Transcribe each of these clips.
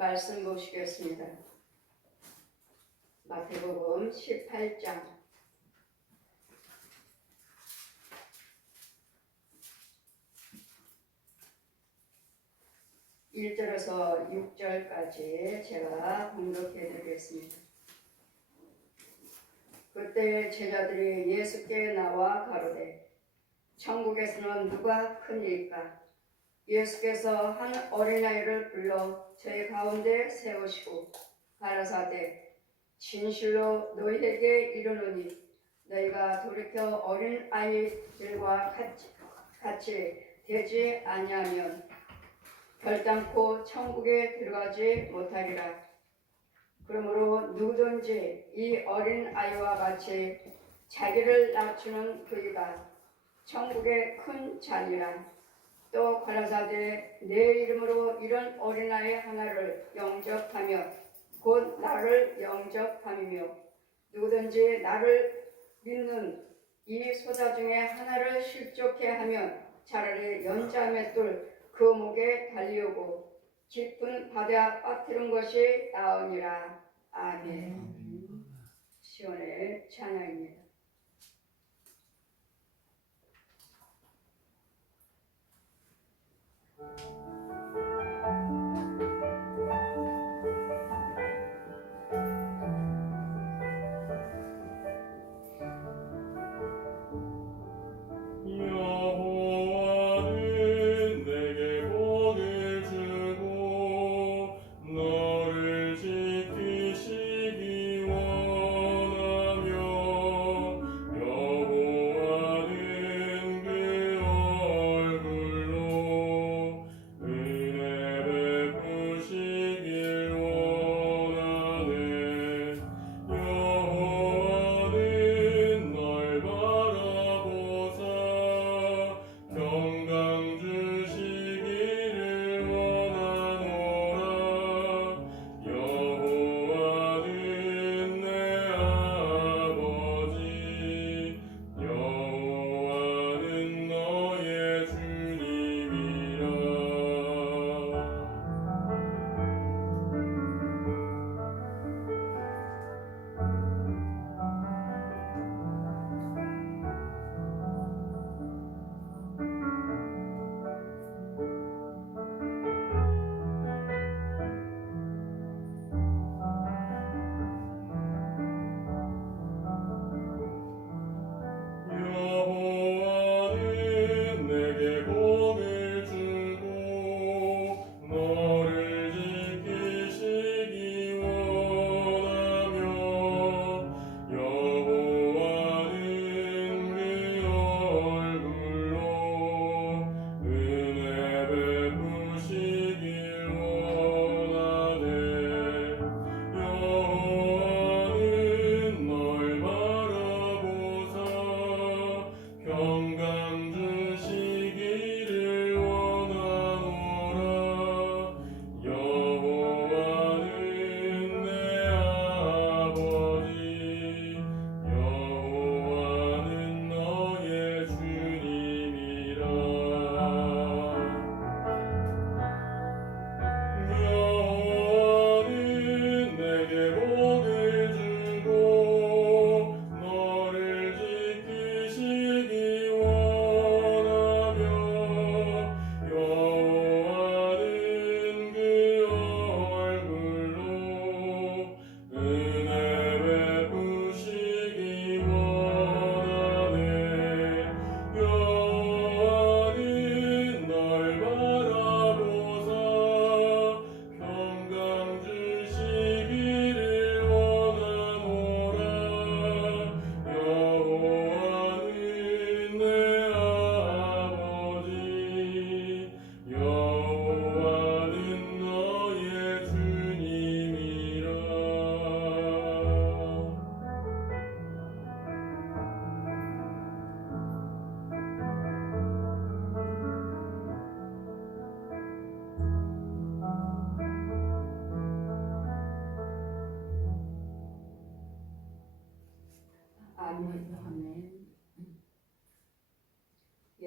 말씀 보시겠습니다. 마태복음 18장 1절에서 6절까지 제가 봉독해 드리겠습니다. 그때 제자들이 예수께 나와 가로되 천국에서는 누가 크니까? 예수께서 한 어린아이를 불러 저희 가운데 세우시고 가라사대 진실로 너희에게 이르노니 너희가 돌이켜 어린아이들과 같이 되지 아니하면 결단코 천국에 들어가지 못하리라. 그러므로 누구든지 이 어린아이와 같이 자기를 낮추는 그이가 천국의 큰 자니라. 또 가라사대 내 이름으로 이런 어린아이 하나를 영접하며 곧 나를 영접함이며 누구든지 나를 믿는 이 소자 중에 하나를 실족해 하면 차라리 연자 맷돌 그 목에 달리오고 깊은 바다에 빠뜨린 것이 나으니라. 아멘. 시온의 찬양입니다.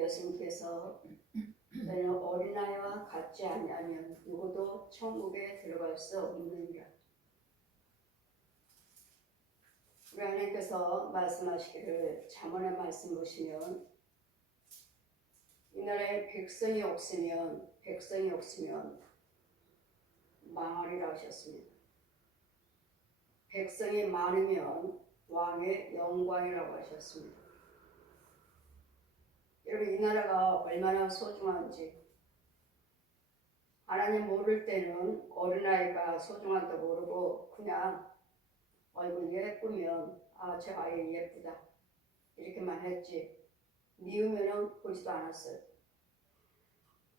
예수님께서 너희는 어린아이와 나와 같지 아니하면 누구도 천국에 들어갈 수 없느니라. 우리 하나님께서 말씀하시기를 잠언의 말씀 보시면 이 나라에 백성이 없으면 망하리라 하셨습니다. 백성이 많으면 왕의 영광이라고 하셨습니다. 여러분, 이 나라가 얼마나 소중한지 하나님 모를 때는 어린아이가 소중한도 모르고 그냥 얼굴 예쁘면 저 아이 예쁘다 이렇게만 했지 미우면은 보지도 않았어요.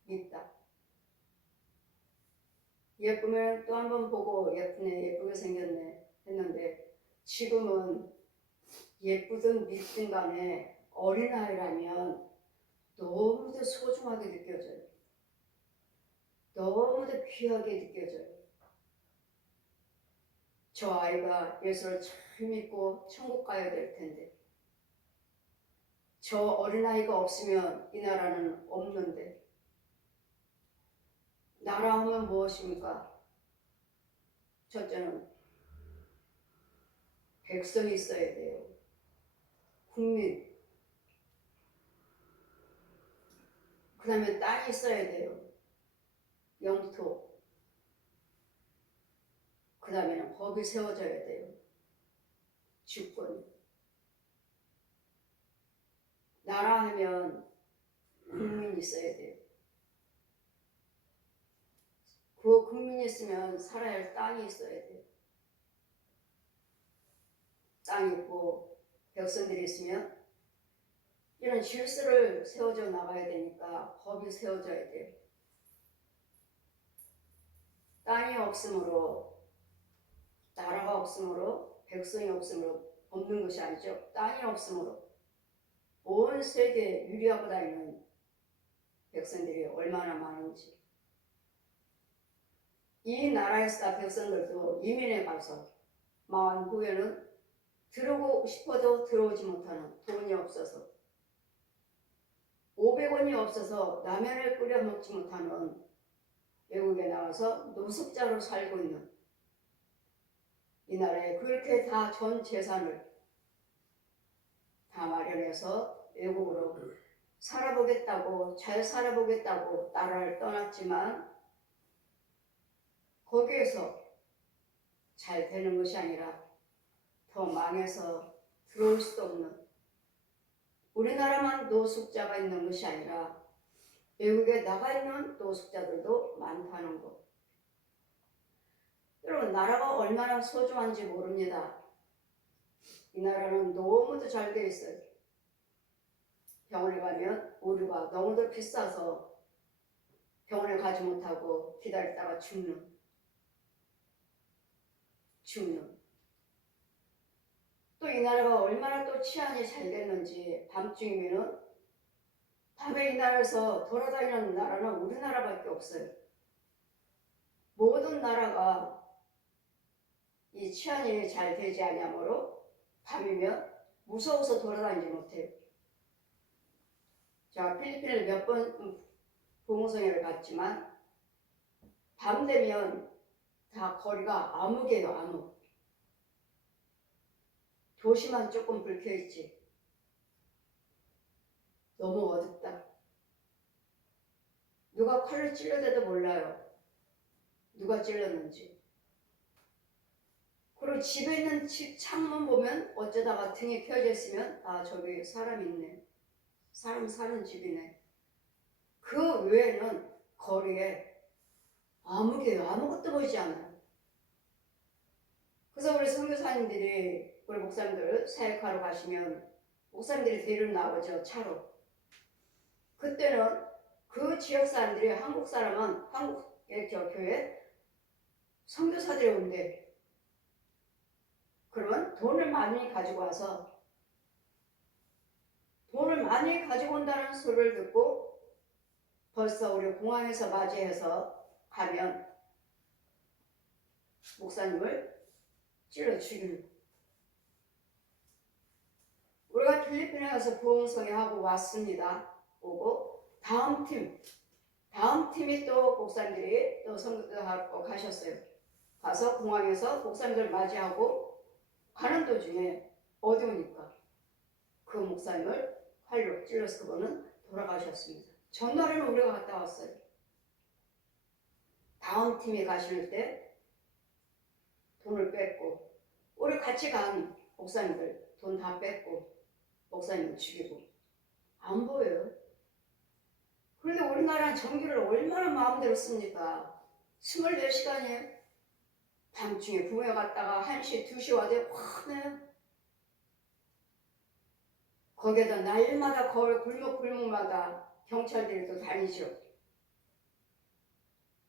밉다. 예쁘면 또 한 번 보고 예쁘네 예쁘게 생겼네 했는데 지금은 예쁘든 밉든 간에 어린아이라면 너무도 소중하게 느껴져요. 너무도 귀하게 느껴져요. 저 아이가 예수를 잘 믿고 천국 가야 될 텐데 저 어린아이가 없으면 이 나라는 없는데 나라 하면 무엇입니까? 첫째는 백성이 있어야 돼요. 국민. 그 다음에 땅이 있어야 돼요. 영토. 그 다음에는 법이 세워져야 돼요. 주권. 나라 하면 국민이 있어야 돼요. 그 국민이 있으면 살아야 할 땅이 있어야 돼요. 땅이 있고 백성들이 있으면 이런 질서를 세워져 나가야 되니까 법이 세워져야 돼요. 땅이 없으므로 나라가 없으므로 백성이 없으므로 없는 것이 아니죠. 땅이 없으므로 온 세계에 유리하고 다니는 백성들이 얼마나 많은지. 이 나라에서 백성들도 이민에 가서 망한 후에는 들어오고 싶어도 들어오지 못하는 돈이 없어서 500원이 없어서 라면을 끓여 먹지 못하는 외국에 나가서 노숙자로 살고 있는 이 나라에 그렇게 다 전 재산을 다 마련해서 외국으로 살아보겠다고 잘 살아보겠다고 나라를 떠났지만 거기에서 잘 되는 것이 아니라 더 망해서 들어올 수도 없는 우리나라만 노숙자가 있는 것이 아니라 외국에 나가 있는 노숙자들도 많다는 것. 여러분, 나라가 얼마나 소중한지 모릅니다. 이 나라는 너무도 잘 되어 있어요. 병원에 가면 의료가 너무도 비싸서 병원에 가지 못하고 기다리다가 죽는. 또 이 나라가 얼마나 또 치안이 잘 됐는지 밤중이면은 밤에 이 나라에서 돌아다니는 나라는 우리나라밖에 없어요. 모든 나라가 이 치안이 잘 되지 않으므로 밤이면 무서워서 돌아다니지 못해요. 제가 필리핀을 몇 번 봉우성회를 갔지만 밤 되면 다 거리가 암흑이에요. 암흑. 도시만 조금 불켜있지. 너무 어둡다. 누가 칼을 찔러대도 몰라요. 누가 찔렀는지. 그리고 집에 있는 집 창문 보면 어쩌다가 등이 켜져 있으면 저기 사람이 있네. 사람 사는 집이네. 그 외에는 거리에 아무개요. 아무것도 보이지 않아요. 그래서 우리 선교사님들이 우리 목사님들 사역하러 가시면 목사님들이 데리러 나오죠. 차로. 그때는 그 지역 사람들이 한국 사람은 한국의 교회 선교사들이 온대. 그러면 돈을 많이 가지고 와서 돈을 많이 가지고 온다는 소리를 듣고 벌써 우리 공항에서 맞이해서 가면 목사님을 찔러 죽이는. 우리가 필리핀에 가서 부흥성회 하고 왔습니다. 오고 다음 다음 팀이 또 목사님들이 또 선교도 하고 가셨어요. 가서 공항에서 목사님들 맞이하고 가는 도중에 어두우니까 그 목사님을 활로 찔러서 그분은 돌아가셨습니다. 전날에는 우리가 갔다 왔어요. 다음 팀에 가실 때 돈을 뺐고 우리 같이 간 목사님들 돈 다 뺐고 목사님을 죽이고 안 보여요. 그런데 우리나라는 전기를 얼마나 마음대로 씁니까? 24시간이에요. 밤중에 부모에 갔다가 1시, 2시 와도 화내요. 거기에다 날마다 거울 골목골목마다 경찰들이 또 다니죠.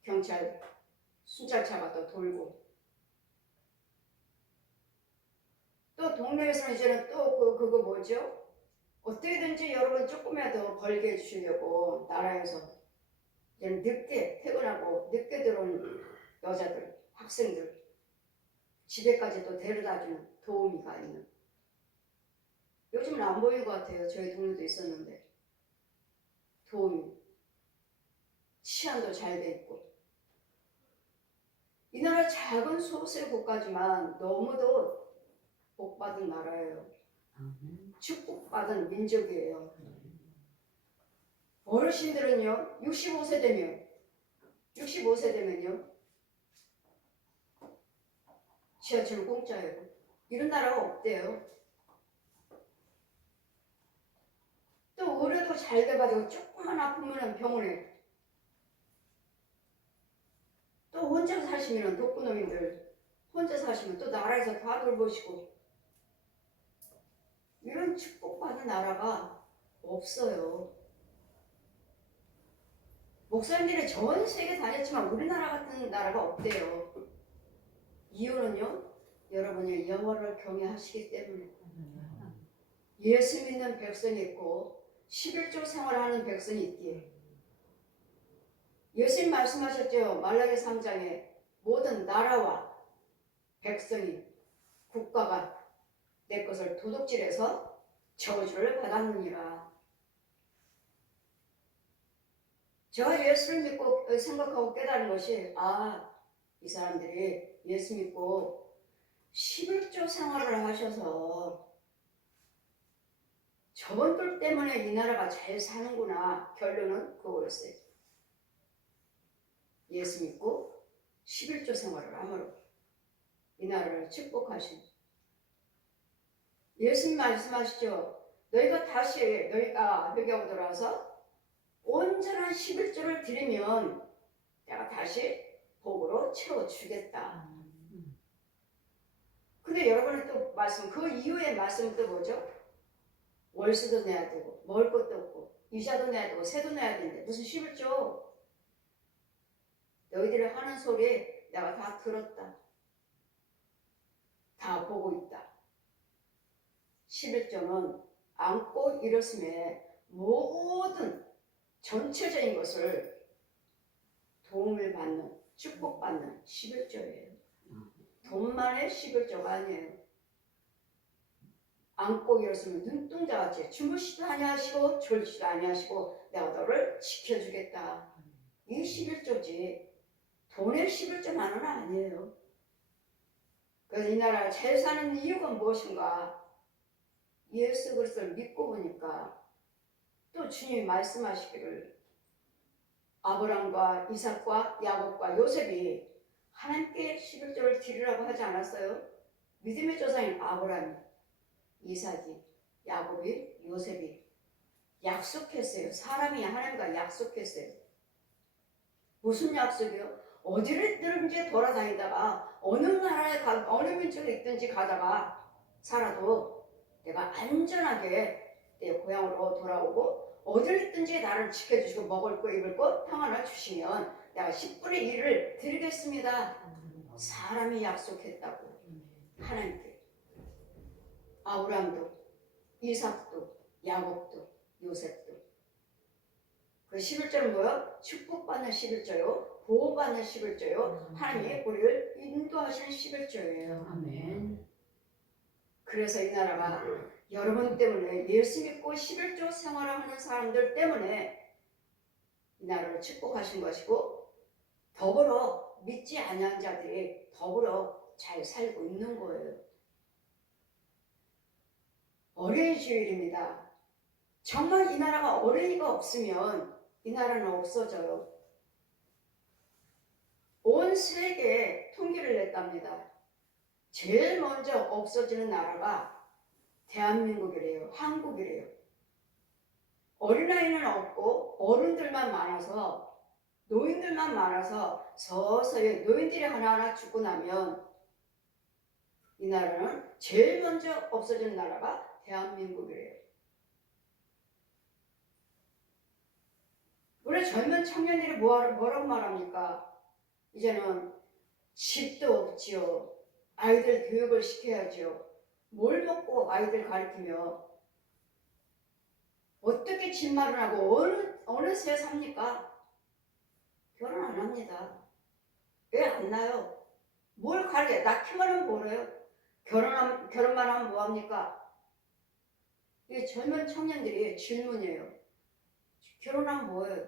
경찰 순찰차가 또 돌고 또 동네에서는 이제는 또 그거 뭐죠? 어떻게든지 여러분 조금이라도 벌게 해주시려고 나라에서 이제는 늦게 퇴근하고 늦게 들어온 여자들, 학생들 집에까지 또 데려다주는 도우미 가 있는 요즘은 안 보이는 것 같아요. 저희 동네도 있었는데 도우미 치안도 잘 돼 있고 이 나라 작은 소수의 국가지만 너무도 복받은 나라예요. 축복받은 민족이에요. 어르신들은요 65세 되면요 지하철 공짜예요. 이런 나라가 없대요. 또 의료도 잘 돼가지고 조금만 아프면 병원에 또 혼자 사시면 독거노인들 혼자 사시면 또 나라에서 다 돌보시고 이런 축복받은 나라가 없어요. 목사님들이 전 세계 다녔지만 우리나라 같은 나라가 없대요. 이유는요 여러분이 영어를 경외하시기 때문에 예수 믿는 백성이 있고 11조 생활하는 백성이 있기에 예수님 말씀하셨죠. 말라기 3장에 모든 나라와 백성이 국가가 내 것을 도둑질해서 저주를 받았느니라. 제가 예수를 믿고 생각하고 깨달은 것이 이 사람들이 예수 믿고 11조 생활을 하셔서 저분들 때문에 이 나라가 잘 사는구나. 결론은 그거였어요. 예수 믿고 11조 생활을 함으로 이 나라를 축복하신 예수님 말씀하시죠. 너희가 회개하고 돌아와서 온전한 11조를 드리면 내가 다시 복으로 채워주겠다. 근데 여러분은 또 말씀 그 이후의 말씀은 또 뭐죠? 월세도 내야 되고 먹을 것도 없고 이자도 내야 되고 세도 내야 되는데 무슨 11조? 너희들이 하는 소리 내가 다 들었다. 다 보고 있다. 11조는 안고 일었음에 모든 전체적인 것을 도움을 받는 축복받는 11조예요. 돈만의 11조가 아니에요. 안고 일었으면 눈동자같이 주무시도 아니하시고 졸지도 아니하시고 내가 너를 지켜주겠다. 이 11조지 돈의 11조만은 아니에요. 그래서 이 나라를 잘 사는 이유가 무엇인가? 예수 그리스도를 믿고 보니까 또 주님이 말씀하시기를 아브람과 이삭과 야곱과 요셉이 하나님께 11조를 드리라고 하지 않았어요? 믿음의 조상인 아브람이, 이삭이, 야곱이, 요셉이 약속했어요. 사람이 하나님과 약속했어요. 무슨 약속이요? 어디든지 돌아다니다가 어느 나라에 어느 민족에 있든지 가다가 살아도 내가 안전하게 내 고향으로 돌아오고 어딜 있든지 나를 지켜주시고 먹을 거 입을 거 평안을 주시면 내가 10분의 1을 드리겠습니다. 사람이 약속했다고 하나님께. 아브람도 이삭도 야곱도 요셉도 그 11조는 뭐요? 축복받는 11조요. 보호받는 11조요. 하나님이 우리를 인도하시는 11조예요. 아멘. 그래서 이 나라가 여러분 때문에 예수 믿고 11조 생활을 하는 사람들 때문에 이 나라를 축복하신 것이고 더불어 믿지 않는 자들이 더불어 잘 살고 있는 거예요. 어린이 주일입니다. 정말 이 나라가 어린이가 없으면 이 나라는 없어져요. 온 세계에 통계를 냈답니다. 제일 먼저 없어지는 나라가 대한민국이래요. 한국이래요. 어린아이는 없고 어른들만 많아서 노인들만 많아서 서서히 노인들이 하나하나 죽고 나면 이 나라는 제일 먼저 없어지는 나라가 대한민국이래요. 우리 젊은 청년들이 뭐라고 말합니까? 이제는 집도 없지요. 아이들 교육을 시켜야죠. 뭘 먹고 아이들 가르치며 어떻게 집 마련하고 어느 새 삽니까? 결혼 안 합니다. 왜 안 나요? 뭘 가르쳐? 낳기만 하면 뭐래요? 결혼만 하면 뭐합니까? 이게 젊은 청년들이 질문이에요. 결혼하면 뭐예요?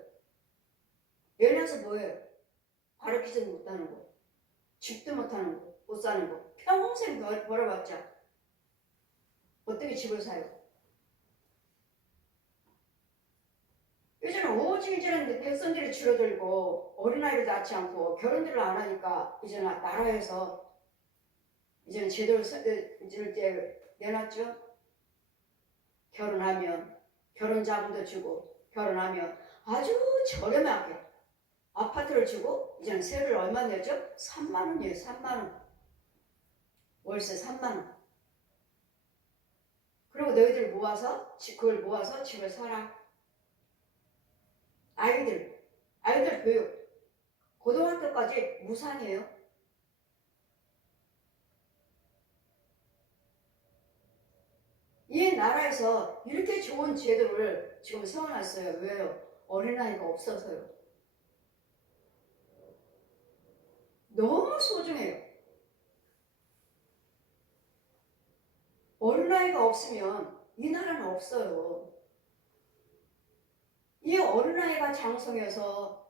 연애해서 뭐예요? 가르치지도 못하는 거, 집도 못하는 거, 못 사는 거, 평생 벌어봤자 어떻게 집을 사요? 요즘은 오직 이제는 백성들이 줄어들고 어린아이를 낳지 않고 결혼들을 안 하니까 이제는 나라에서 이제는 제도를 이제 내놨죠. 결혼하면 결혼 자금도 주고 결혼하면 아주 저렴하게 아파트를 주고 이제는 세를 얼마 내죠? 3만 원이에요. 3만 원. 월세 3만 원. 그리고 너희들 그걸 모아서 집을 사라. 아이들 교육 고등학교까지 무상이에요. 이 나라에서 이렇게 좋은 제도를 지금 세워놨어요. 왜요? 어린아이가 없어서요. 너무 소중해요. 어린아이가 없으면 이 나라는 없어요. 이 어린아이가 장성해서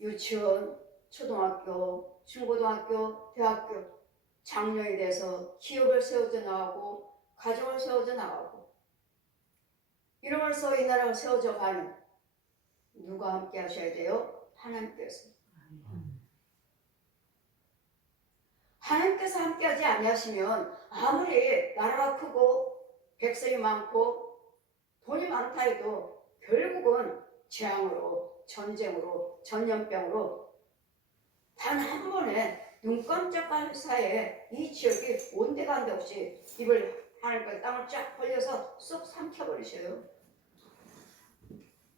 유치원, 초등학교, 중고등학교, 대학교 장년이 돼서 기업을 세워져 나가고 가정을 세워져 나가고 이러면서 이 나라가 세워져 가는 누가 함께 하셔야 돼요? 하나님께서. 하나님께서 함께하지 아니하시면 아무리 나라가 크고 백성이 많고 돈이 많다 해도 결국은 재앙으로 전쟁으로 전염병으로 단 한 번에 눈 깜짝할 사이에 이 지역이 온데간데 없이 입을 하나님께서 땅을 쫙 벌려서 쏙 삼켜버리셔요.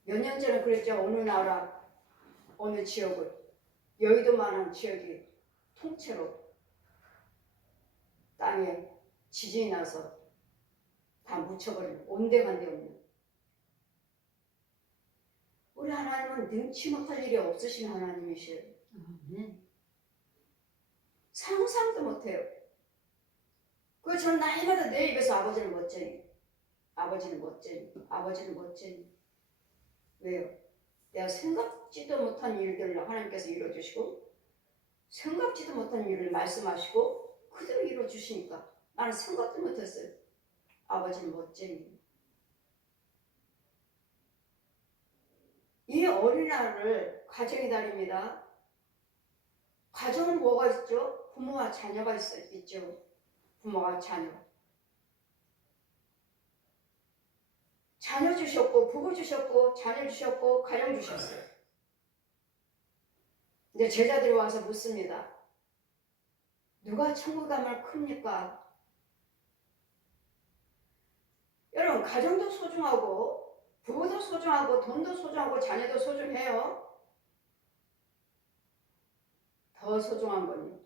몇 년 전에 그랬죠. 어느 나라 어느 지역을 여의도만한 지역이 통째로 땅에 지진이 나서 다 묻혀버리는 온데간데 없는 우리 하나님은 능치 못할 일이 없으신 하나님이셔요. 상상도 못해요. 그 저는 날마다 내 입에서 아버지는 멋쟁이, 아버지는 멋쟁이, 아버지는 멋쟁이. 왜요? 내가 생각지도 못한 일들을 하나님께서 이루어주시고 생각지도 못한 일을 말씀하시고 그대로 이루어주시니까 나는 생각도 못했어요. 아버지는 멋쟁이. 이 어린아이를 가정이 다릅니다. 가정은 뭐가 있죠? 부모와 자녀가 있죠. 부모와 자녀. 자녀 주셨고 부부 주셨고 자녀 주셨고 가정 주셨어요. 근데 제자들이 와서 묻습니다. 누가 천국 가면 큽니까? 여러분 가정도 소중하고 부부도 소중하고 돈도 소중하고 자녀도 소중해요. 더 소중한 건요.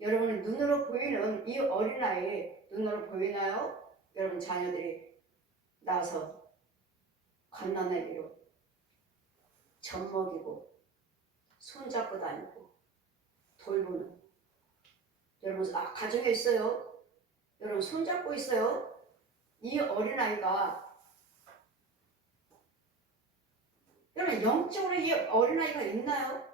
여러분의 눈으로 보이는 이 어린아이 눈으로 보이나요? 여러분 자녀들이 나서 갓난아기로 젖 먹이고 손잡고 다니고 돌보는 여러분 가정에 있어요. 여러분 손잡고 있어요. 이 어린아이가 여러분 영적으로 이 어린아이가 있나요?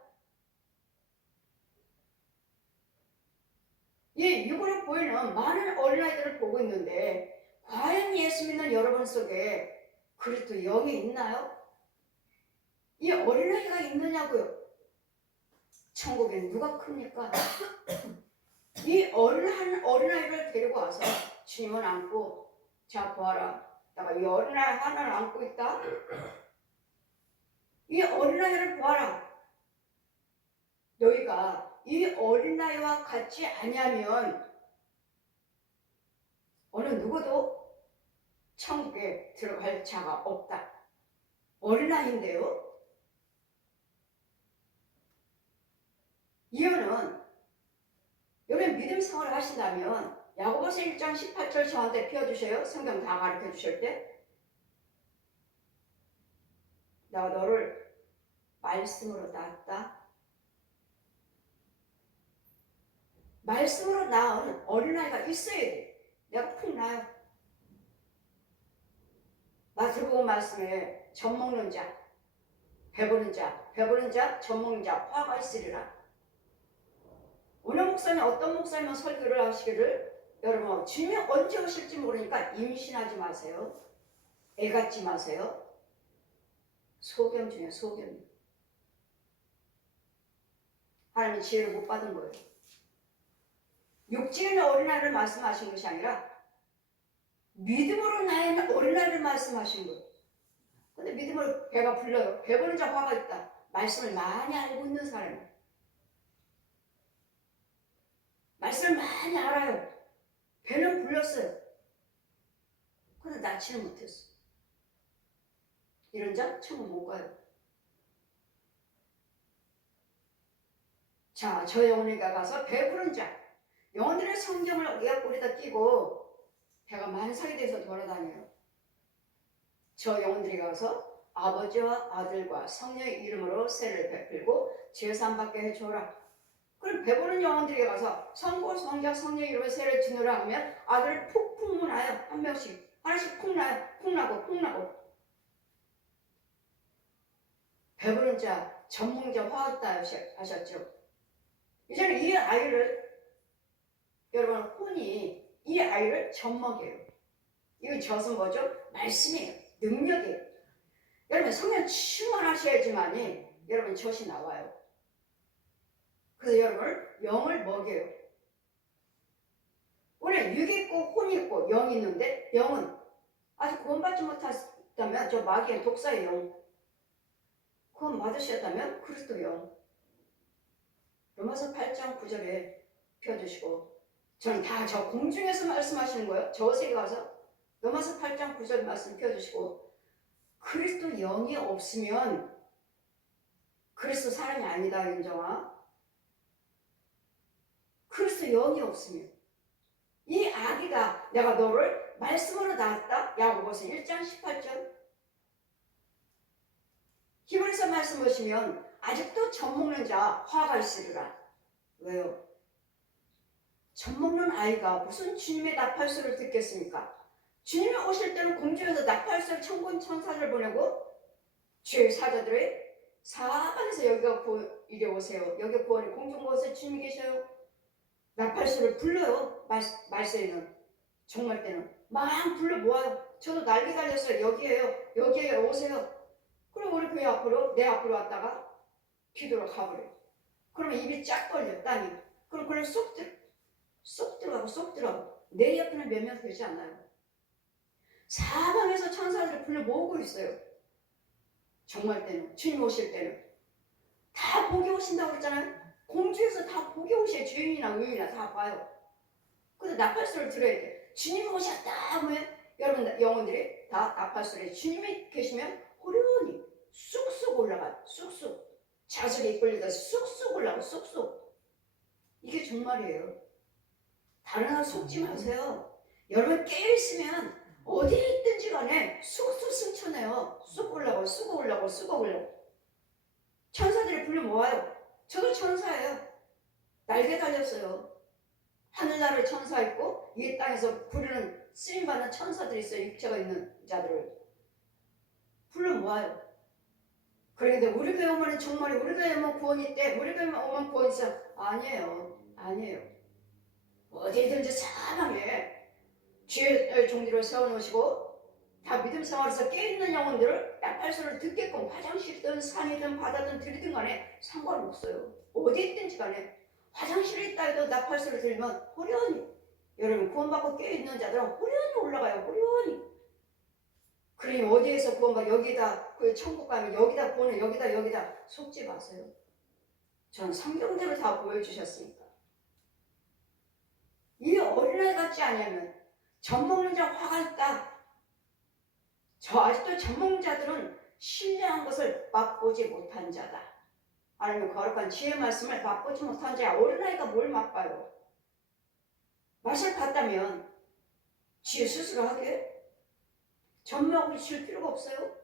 이 육으로 보이는 많은 어린아이들을 보고 있는데 과연 예수 믿는 여러분 속에 그리스도 영이 있나요? 이 어린아이가 있느냐고요. 천국엔 누가 큽니까? 이 어린아이를 데리고 와서 주님은 안고, 자 보아라, 내가 이 어린아이 하나를 안고 있다. 이 어린아이를 보아라. 너희가 이 어린아이와 같이 아니하면 어느 누구도 천국에 들어갈 자가 없다. 어린아이인데요. 이유는 여러분 믿음 생활을 하신다면 야고보서 1장 18절 저한테 펴주세요. 성경 다 가르쳐 주실 때. 내가 너를 말씀으로 낳았다. 말씀으로 낳은 어린아이가 있어야 돼. 내가 푹 나요. 마태복음 말씀에 젖 먹는 자, 배부른 자, 젖 먹는 자, 화가 있으리라. 오늘 목사님 어떤 목사님은 설교를 하시기를 여러분 주님이 언제 오실지 모르니까 임신하지 마세요. 애 갖지 마세요. 소견 중에 소견. 하나님이 지혜를 못 받은 거예요. 육지에 있는 어린아이를 말씀하신 것이 아니라 믿음으로 낳은 어린아이를 말씀하신 거예요. 근데 믿음으로 배가 불러요. 배부른 자 화가 있다. 말씀을 많이 알고 있는 사람. 말씀을 많이 알아요. 배는 불렀어요. 근데 낳지는 못했어. 이런 자 천국 못 가요. 자, 저 영혼에게 가서 배부른 자. 영혼들의 성경을 의약골에다 끼고 배가 만삭이 돼서 돌아다녀요. 저 영혼들이 가서 아버지와 아들과 성령의 이름으로 세를 베풀고 죄사함 받게 해줘라. 그럼 배부른 영혼들에게 가서 성부, 성자, 성령의 이름으로 세를 지느라 하면 아들을 푹푹 무나요. 한 명씩. 하나씩 푹 나요. 푹 나고 푹 나고. 배부른 자, 전문자 화했다 하셨죠. 이제는 이 아이를 여러분 혼이 이 아이를 젖먹여요. 이거 젖은 뭐죠? 말씀이에요. 능력이에요. 여러분 성령 충만하셔야지만이 여러분 젖이 나와요. 그래서 여러분을 영을 먹여요. 원래 육이 있고 혼이 있고 영이 있는데 영은 아직 구원받지 못했다면 저 마귀의 독사의 영, 구원 받으셨다면 그리스도 영. 로마서 8장 9절에 펴주시고 저는 다 저 공중에서 말씀하시는 거예요. 저세계 가서 로마서 8장 9절 말씀 펴주시고 그리스도 영이 없으면 그리스도 사람이 아니다. 윤정아. 그리스도 영이 없으면 이 아기가 내가 너를 말씀으로 낳았다. 야고보서 1장 18절. 히브리서 말씀 보시면 아직도 젖 먹는 자 화가 있으리라. 왜요? 젖 먹는 아이가 무슨 주님의 나팔소리를 듣겠습니까? 주님이 오실 때는 공중에서 나팔소리 천군 천사를 보내고 주의 사자들의 사방에서 여기가 이리 오세요. 여기 구원이 공중곳에 주님이 계셔요. 나팔소리를 불러요. 말세에는 정말 때는 막 불러 모아요. 저도 날개 달렸어요. 여기에요. 오세요. 그럼 우리 교회 앞으로 내 앞으로 왔다가 뒤돌아 가버려요. 그러면 입이 쫙 벌려 땅이. 그럼 그걸 쏙 들어가고 내 옆에는 몇 명 되지 않아요. 사방에서 천사들을 불러 모으고 있어요. 정말 때는 주님 오실 때는 다 보게 오신다고 그랬잖아요. 공주에서 다 보게 오셔요. 주인이나 의인이나 다 봐요. 근데 나팔소리를 들어야 돼. 주님이 오셨다 하면 여러분 영혼들이 다 나팔소리에 주님이 계시면 호련히 쑥쑥 올라가요. 쑥쑥. 자석에 이끌리다 쑥쑥 올라가요. 쑥쑥. 이게 정말이에요. 다른 하나 속지 마세요. 여러분 깨어있으면 어디에 있든지 간에 쑥쑥 승천해요. 쑥 올라가고 쑥 올라가고 쑥 올라가고. 천사들이 불러 모아요. 저도 천사예요. 날개 달렸어요. 하늘나라에 천사 있고 이 땅에서 부르는 쓰임받는 천사들이 있어요. 육체가 있는 자들을 불러 모아요. 그런데 우리 교회 오면 정말 우리 교회 오면 구원이 있대. 우리 교회 오면 구원이 있어. 아니에요. 아니에요. 어디든지 사방에 주의 종들을 세워놓으시고 다 믿음 생활에서 깨있는 영혼들을 나팔소리를 듣게끔 화장실이든 산이든 바다든 들이든 간에 상관없어요. 어디 있든지 간에 화장실에 있다 해도 나팔소리를 들으면 호련히, 여러분 구원받고 깨있는 자들은 호련히 올라가요. 호련히. 그러니 어디에서 구원받고 여기다 그 천국 가면 여기다 구원을 여기다 속지 마세요. 전 성경대로 다 보여주셨으니까. 이 어린아이 같지 않으면 젖 먹는 자 화가 있다. 저 아직도 젖 먹는 자들은 신뢰한 것을 맛보지 못한 자다. 아니면 거룩한 지혜의 말씀을 맛보지 못한 자야. 어린아이가 뭘 맛봐요? 맛을 봤다면 지 스스로 하게 젖먹이 줄 필요가 없어요.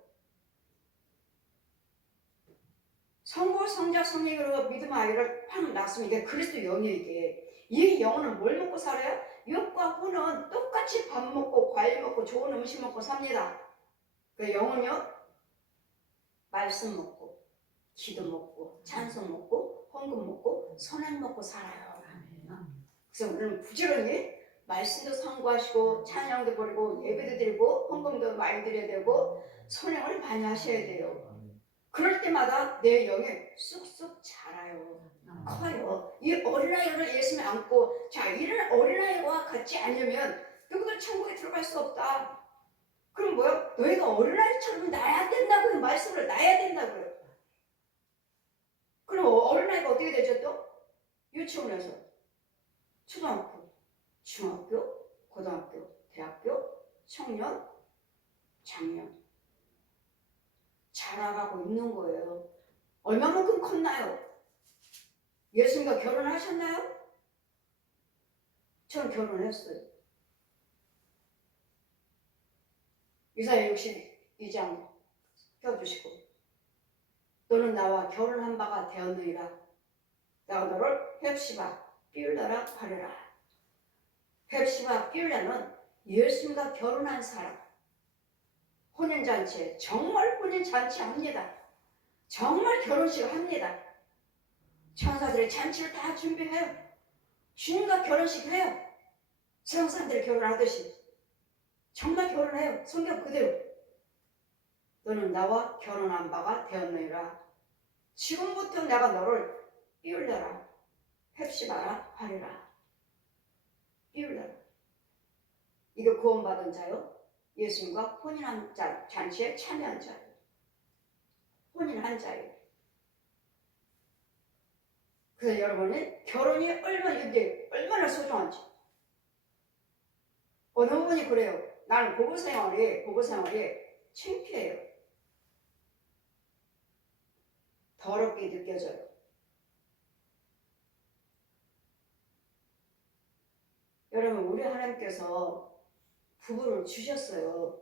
성부, 성자, 성령으로 믿음 아이를 팍 낳았으면 이게 그리스도 영이에요. 이게 이 영혼은 뭘 먹고 살아요? 육과 혼은 똑같이 밥 먹고 과일 먹고 좋은 음식 먹고 삽니다. 그 영혼이요? 말씀 먹고 기도 먹고 찬송 먹고 헌금 먹고 선행 먹고 살아요. 그래서 우리는 부지런히 말씀도 상고하시고 찬양도 부리고 예배도 드리고 헌금도 많이 드려야 되고 선행을 많이 하셔야 돼요. 그럴 때마다 내 영이 쑥쑥 자라요. 커요. 이 어린아이를 예수님에 안고 자 이런 어린아이와 같지 않으면 누구도 천국에 들어갈 수 없다. 그럼 뭐요? 너희가 어린아이처럼 나야 된다고요. 말씀을 나야 된다고요. 그럼 어린아이가 어떻게 되죠 또? 유치원에서 초등학교, 중학교, 고등학교, 대학교, 청년, 장년 자라가고 있는 거예요. 얼마만큼 컸나요? 예수님과 결혼하셨나요? 저는 결혼했어요. 이사야 62장 펴주시고 너는 나와 결혼한 바가 되었느니라. 내가 너를 헵시바 비울라라 하리라. 헵시바 비울라는 예수님과 결혼한 사람. 혼인잔치, 정말 혼인잔치 합니다. 정말 결혼식 합니다. 천사들이 잔치를 다 준비해요. 주님과 결혼식 해요. 세상 사람들이 결혼하듯이 정말 결혼해요. 성경 그대로. 너는 나와 결혼한 바가 되었느니라. 지금부터 내가 너를 삐울려라. 헵시바라 하리라. 삐울려라. 이거 구원받은 자요. 예수님과 혼인한 자, 잔치에 참여한 자예요. 혼인한 자예요. 그래서 여러분은 결혼이 얼마나 소중한지. 어느 분이 그래요. 나는 부부 생활이 창피해요. 더럽게 느껴져요. 여러분 우리 하나님께서 부부를 주셨어요.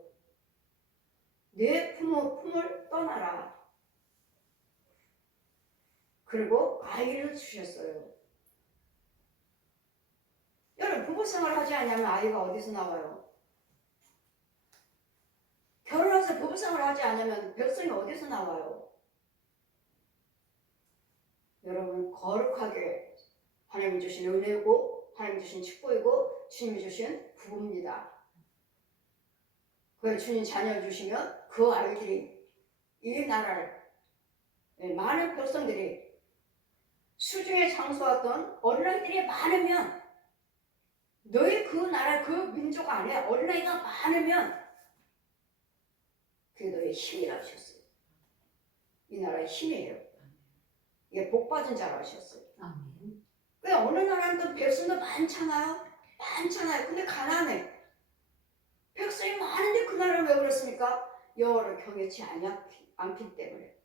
내 품을 떠나라. 그리고 아이를 주셨어요. 여러분 부부 생활을 하지 않으면 아이가 어디서 나와요? 결혼해서 부부 생활을 하지 않으면 백성이 어디서 나와요? 여러분 거룩하게 하나님이 주신 은혜고 하나님이 주신 축복이고 주님이 주신 부부입니다. 그 주님 자녀를 주시면 그 아이들이 이 나라를 많은 백성들이 수중에 장수하던 어린아이들이 많으면 너희 그 나라 그 민족 안에 어린아이가 많으면 그게 너의 힘이라 하셨어요. 이 나라의 힘이에요. 이게 복받은 자라 하셨어요. 왜 어느 나라는 백성도 많잖아요. 근데 가난해. 백성이 많은데 그 나라는 왜 그렇습니까? 여호와를 경외치 않기 때문에.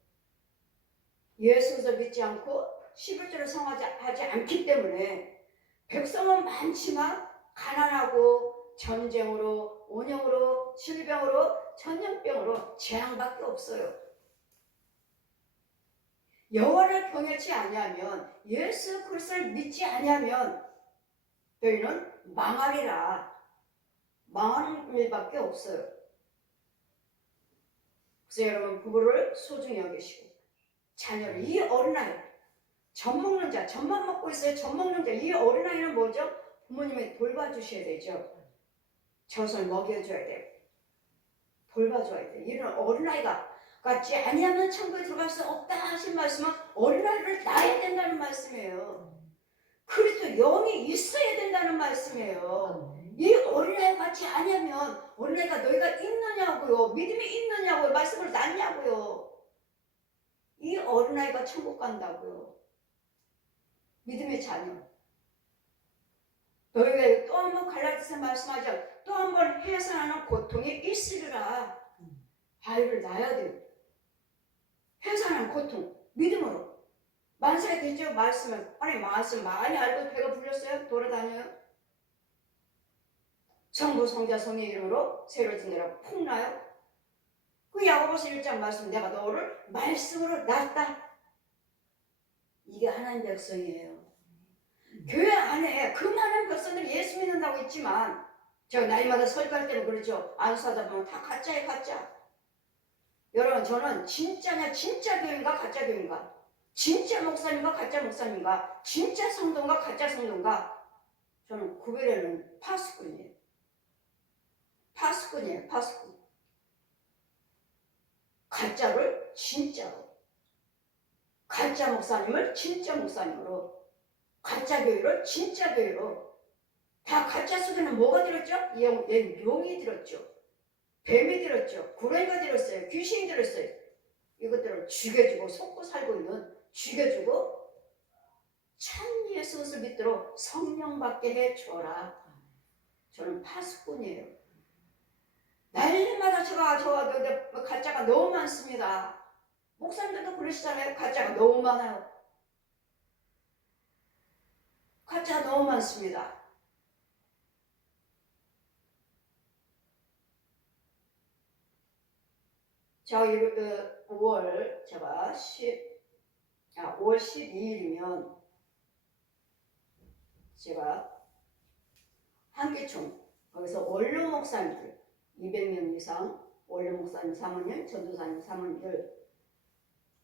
예수를 믿지 않고 11조를 성하지 않기 때문에 백성은 많지만 가난하고 전쟁으로, 온영으로, 질병으로, 전염병으로 재앙밖에 없어요. 여호와를 경외치 아니하면 예수 그리스도를 믿지 아니하면 너희는 망하리라. 망하는 일밖에 없어요. 그래서 여러분 부부를 소중히 여기시고 자녀를, 이 어린아이, 젖 먹는 자, 젖만 먹고 있어요. 젖 먹는 자, 이 어린아이는 뭐죠? 부모님이 돌봐주셔야 되죠. 젖을 먹여줘야 돼요. 돌봐줘야 돼요. 이런 어린아이가 같지 아니하면 천국에 들어갈 수 없다 하신 말씀은 어린아이를 낳아야 된다는 말씀이에요. 그리스도 영이 있어야 된다는 말씀이에요. 이 어린아이 같이 아니하면 어린아이가 너희가 있느냐고요. 믿음이 있느냐고요. 말씀을 낳냐고요. 이 어린아이가 천국 간다고요. 믿음의 자녀. 너희가 또 한 번 갈라디아서 말씀하죠. 또 한 번 해산하는 고통이 있으리라. 아이를 낳아야 돼요. 해산하는 고통. 믿음으로. 만세가 되죠. 말씀을. 아니 말씀 많이 알고 배가 불렸어요. 돌아다녀요. 성부 성자 성의 이름으로 새로 지내라고 푹 나요. 그 야고보서 1장 말씀, 내가 너를 말씀으로 낳았다. 이게 하나님 백성이에요. 교회 안에 그 많은 백성들이 예수 믿는다고 있지만 제가 나이마다 설교할 때는 그러죠. 안수하다 보면 다 가짜예요. 가짜. 여러분, 저는 진짜냐 진짜 교인가 가짜 교인가, 진짜 목사님과 가짜 목사님과, 진짜 성도인가 가짜 성도인가, 저는 구별하는 파수꾼이에요. 파수꾼이에요. 파수꾼. 가짜를 진짜로, 가짜 목사님을 진짜 목사님으로, 가짜 교회를 진짜 교회로. 다 가짜 속에는 뭐가 들었죠? 용이 들었죠. 뱀이 들었죠. 구렁이가 들었어요. 귀신이 들었어요. 이것들을 죽여주고 속고 살고 있는, 죽여주고 참 예수를 믿도록 성령 받게 해줘라. 저는 파수꾼이에요. 날마다 가짜가 너무 많습니다. 목사님들도 그러시잖아요. 가짜가 너무 많아요. 가짜가 너무 많습니다. 자, 5월 12일이면 제가 한기총, 거기서 원로 목사님들 200명 이상 원로 목사님 사모님, 전도사님 사모님들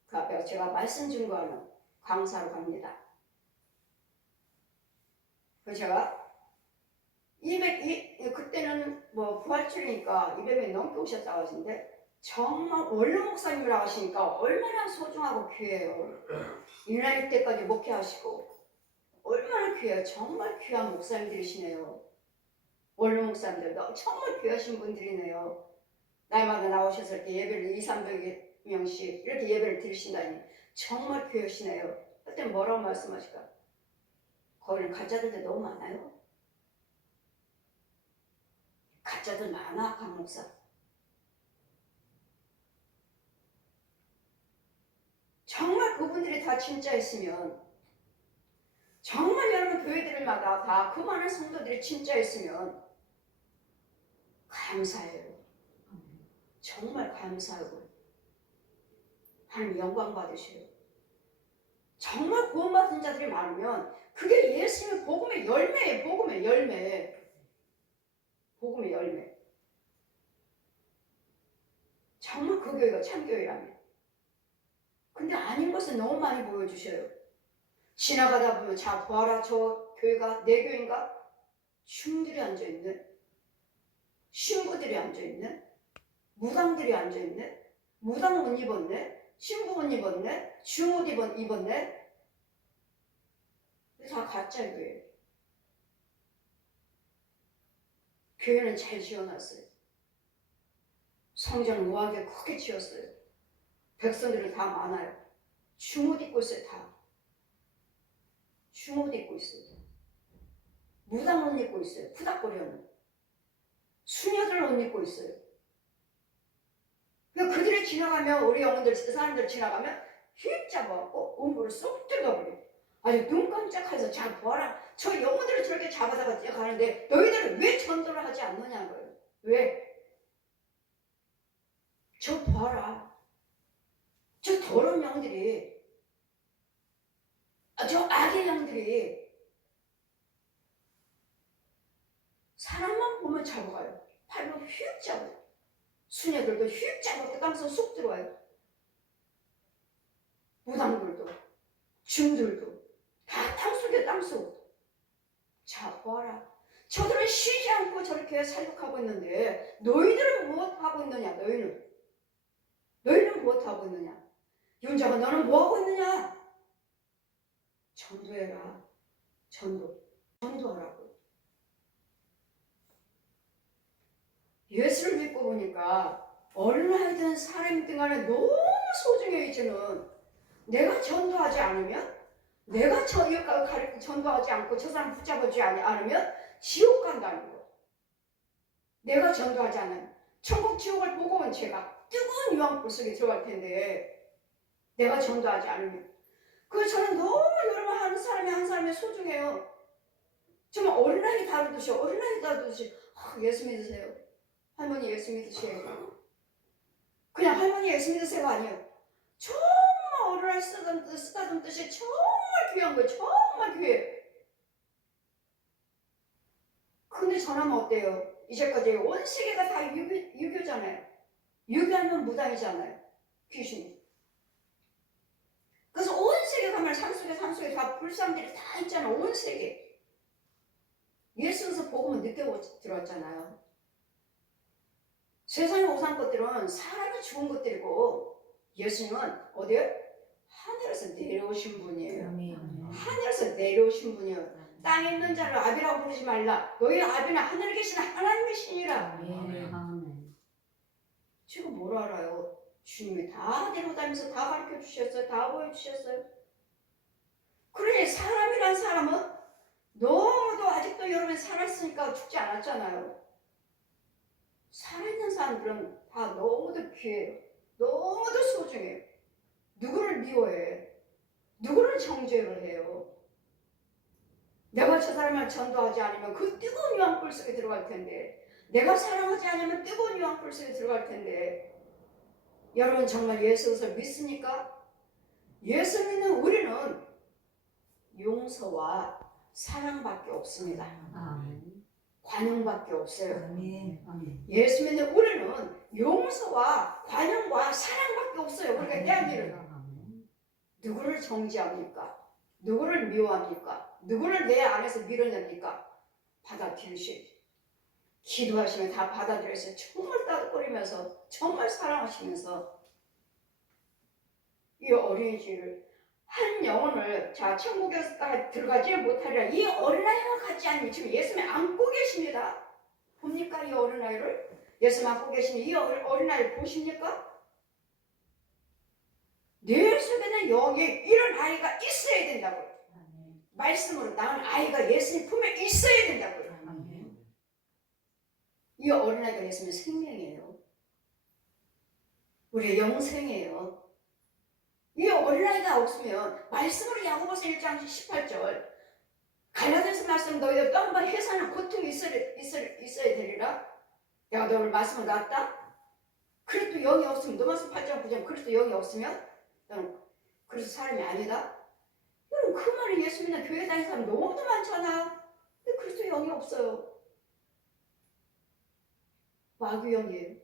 그 앞에 제가 말씀 증거하는 강사로 갑니다. 그래서 제가 그때는 뭐 부활주일이니까 200명 넘게 오셨다고 하시는데 정말 원로 목사님이라고 하시니까 얼마나 소중하고 귀해요. 일날 때까지 목회하시고 얼마나 귀해요. 정말 귀한 목사님들이시네요. 원로 목사님들도 정말 귀하신 분들이네요. 날마다 나오셔서 이렇게 예배를 200~300명씩 이렇게 예배를 드리신다니 정말 귀하시네요. 그때 뭐라고 말씀하실까? 거기는 가짜들도 너무 많아요. 가짜들 많아. 강 목사. 정말 그분들이 다 진짜였으면, 정말 여러분 교회들마다 다 그 많은 성도들이 진짜였으면 감사해요. 정말 감사하고 하나님 영광 받으셔요. 정말 구원받은 자들이 많으면 그게 예수님의 복음의 열매예요. 복음의 열매. 복음의 열매. 정말 그 교회가 참교회라면. 근데 아닌 것을 너무 많이 보여주셔요. 지나가다 보면 자 보아라, 저 교회가 내 교회인가? 흉들이 앉아있네. 신부들이 앉아있네. 무당들이 앉아있네. 무당 옷 입었네. 신부 옷 입었네. 중옷 입었네. 다 가짜 교회예요. 교회는 잘 지어놨어요. 성전 우아하게 크게 지었어요. 백성들이 다 많아요. 중옷 입고 있어요. 다 중옷 입고 있어요. 무당 옷 입고 있어요. 푸닥거리는 수녀들 옷 입고 있어요. 그들이 지나가면, 우리 영혼들 사람들 지나가면 휙 잡아갖고 음부를 쏙 들어가버려. 아주 눈 깜짝해서 잘 보아라. 저 영혼들을 저렇게 잡아다가 가는데 너희들은 왜 전도를 하지 않느냐는 거예요. 왜? 저 보아라. 저 더러운 영들이, 저 악의 영들이 사람만 보면 잡아가요. 팔로 휙 잡아요. 수녀들도 휙 잡아서 땅속 쑥 들어와요. 무당들도 중들도 다 땅속에 땅속. 자 보아라. 저들은 쉬지 않고 저렇게 사역하고 있는데 너희들은 무엇하고 있느냐. 너희는 무엇하고 있느냐. 윤자가 너는 뭐하고 있느냐. 전도해라. 전도하라고. 예수를 믿고 보니까 어느 하여튼 사람이든 간에 너무 소중해. 이제는 내가 전도하지 않으면, 내가 전도하지 않고 저 사람 붙잡아주지 않으면 지옥 간다는 거. 내가 전도하지 않으면 천국 지옥을 보고 온 제가 뜨거운 유황불 속에 들어갈 텐데 내가 전도하지 않으면. 그래서 저는 너무 여러분 한 사람이 소중해요. 정말 어린아이 다루듯이 예수 믿으세요. 할머니 예수 믿으세요. 그냥 할머니 예수 믿으세요가 아니에요. 정말 어린아이 쓰다듬듯이 정말 귀한 거예요. 정말 귀해. 근데 저는 어때요? 이제까지 온 세계가 다 유교잖아요. 유교하면 무당이잖아요. 귀신이. 그래서 온 세계 가면 산속에 다 불상들이 다 있잖아. 온 세계. 예수에서 복음을 늦게 들었잖아요. 세상에 오산 것들은 사람이 죽은 것들이고 예수님은 어디요? 하늘에서 내려오신 분이에요. 하늘에서 내려오신 분이에요. 땅에 있는 자를 아비라고 부르지 말라. 너희 아비는 하늘에 계신 하나님의 신이라. 지금 뭘 알아요? 주님이 다 데려다니면서 다 가르쳐 주셨어요. 다 보여주셨어요. 그러니 사람이란 사람은 너무도 아직도 여러분 살아있으니까 죽지 않았잖아요. 살아있는 사람들은 다 너무도 귀해요. 너무도 소중해요. 누구를 미워해? 누구를 정죄를 해요? 내가 저 사람을 전도하지 않으면 그 뜨거운 유황불 속에 들어갈 텐데, 내가 사랑하지 않으면 뜨거운 유황불 속에 들어갈 텐데, 여러분 정말 예수를 믿습니까? 예수 믿는 우리는 용서와 사랑밖에 없습니다. 관용밖에 없어요. 예수 믿는 우리는 용서와 관용과 사랑밖에 없어요. 그러니까 내 아기를 누구를 정죄합니까? 누구를 미워합니까? 누구를 내 안에서 밀어냅니까? 받아들이시오. 기도하시면 다 받아들여서 정말 따뜻거리면서 정말 사랑하시면서 이 어린이집을 한 영혼을 자 천국에 들어가지 못하리라. 이 어린아이와 같지 않으면 지금 예수님 안고 계십니다. 봅니까? 이 어린아이를? 예수님 안고 계시는 이 어린아이를 보십니까? 내 속에는 여기 이런 아이가 있어야 된다고요. 말씀으로 낳은 아이가 예수님 품에 있어야 된다고요. 이 어린아이가 예수님의 생명이에요. 우리의 영생이에요. 이 어린아이가 없으면 말씀으로 야고보서 1장 18절 갈라디아서 말씀 너희들 또 한번 해산한 고통이 있어야 되리라. 내가 너를 말씀을 놨다. 그리스도 영이 없으면 너 말씀 8장 9장 그리스도 영이 없으면 너는 그리스도 사람이 아니다. 여러분 그 말은 예수 믿는 교회 다니는 사람 너무도 많잖아. 근데 그리스도 영이 없어요. 마귀영이에요.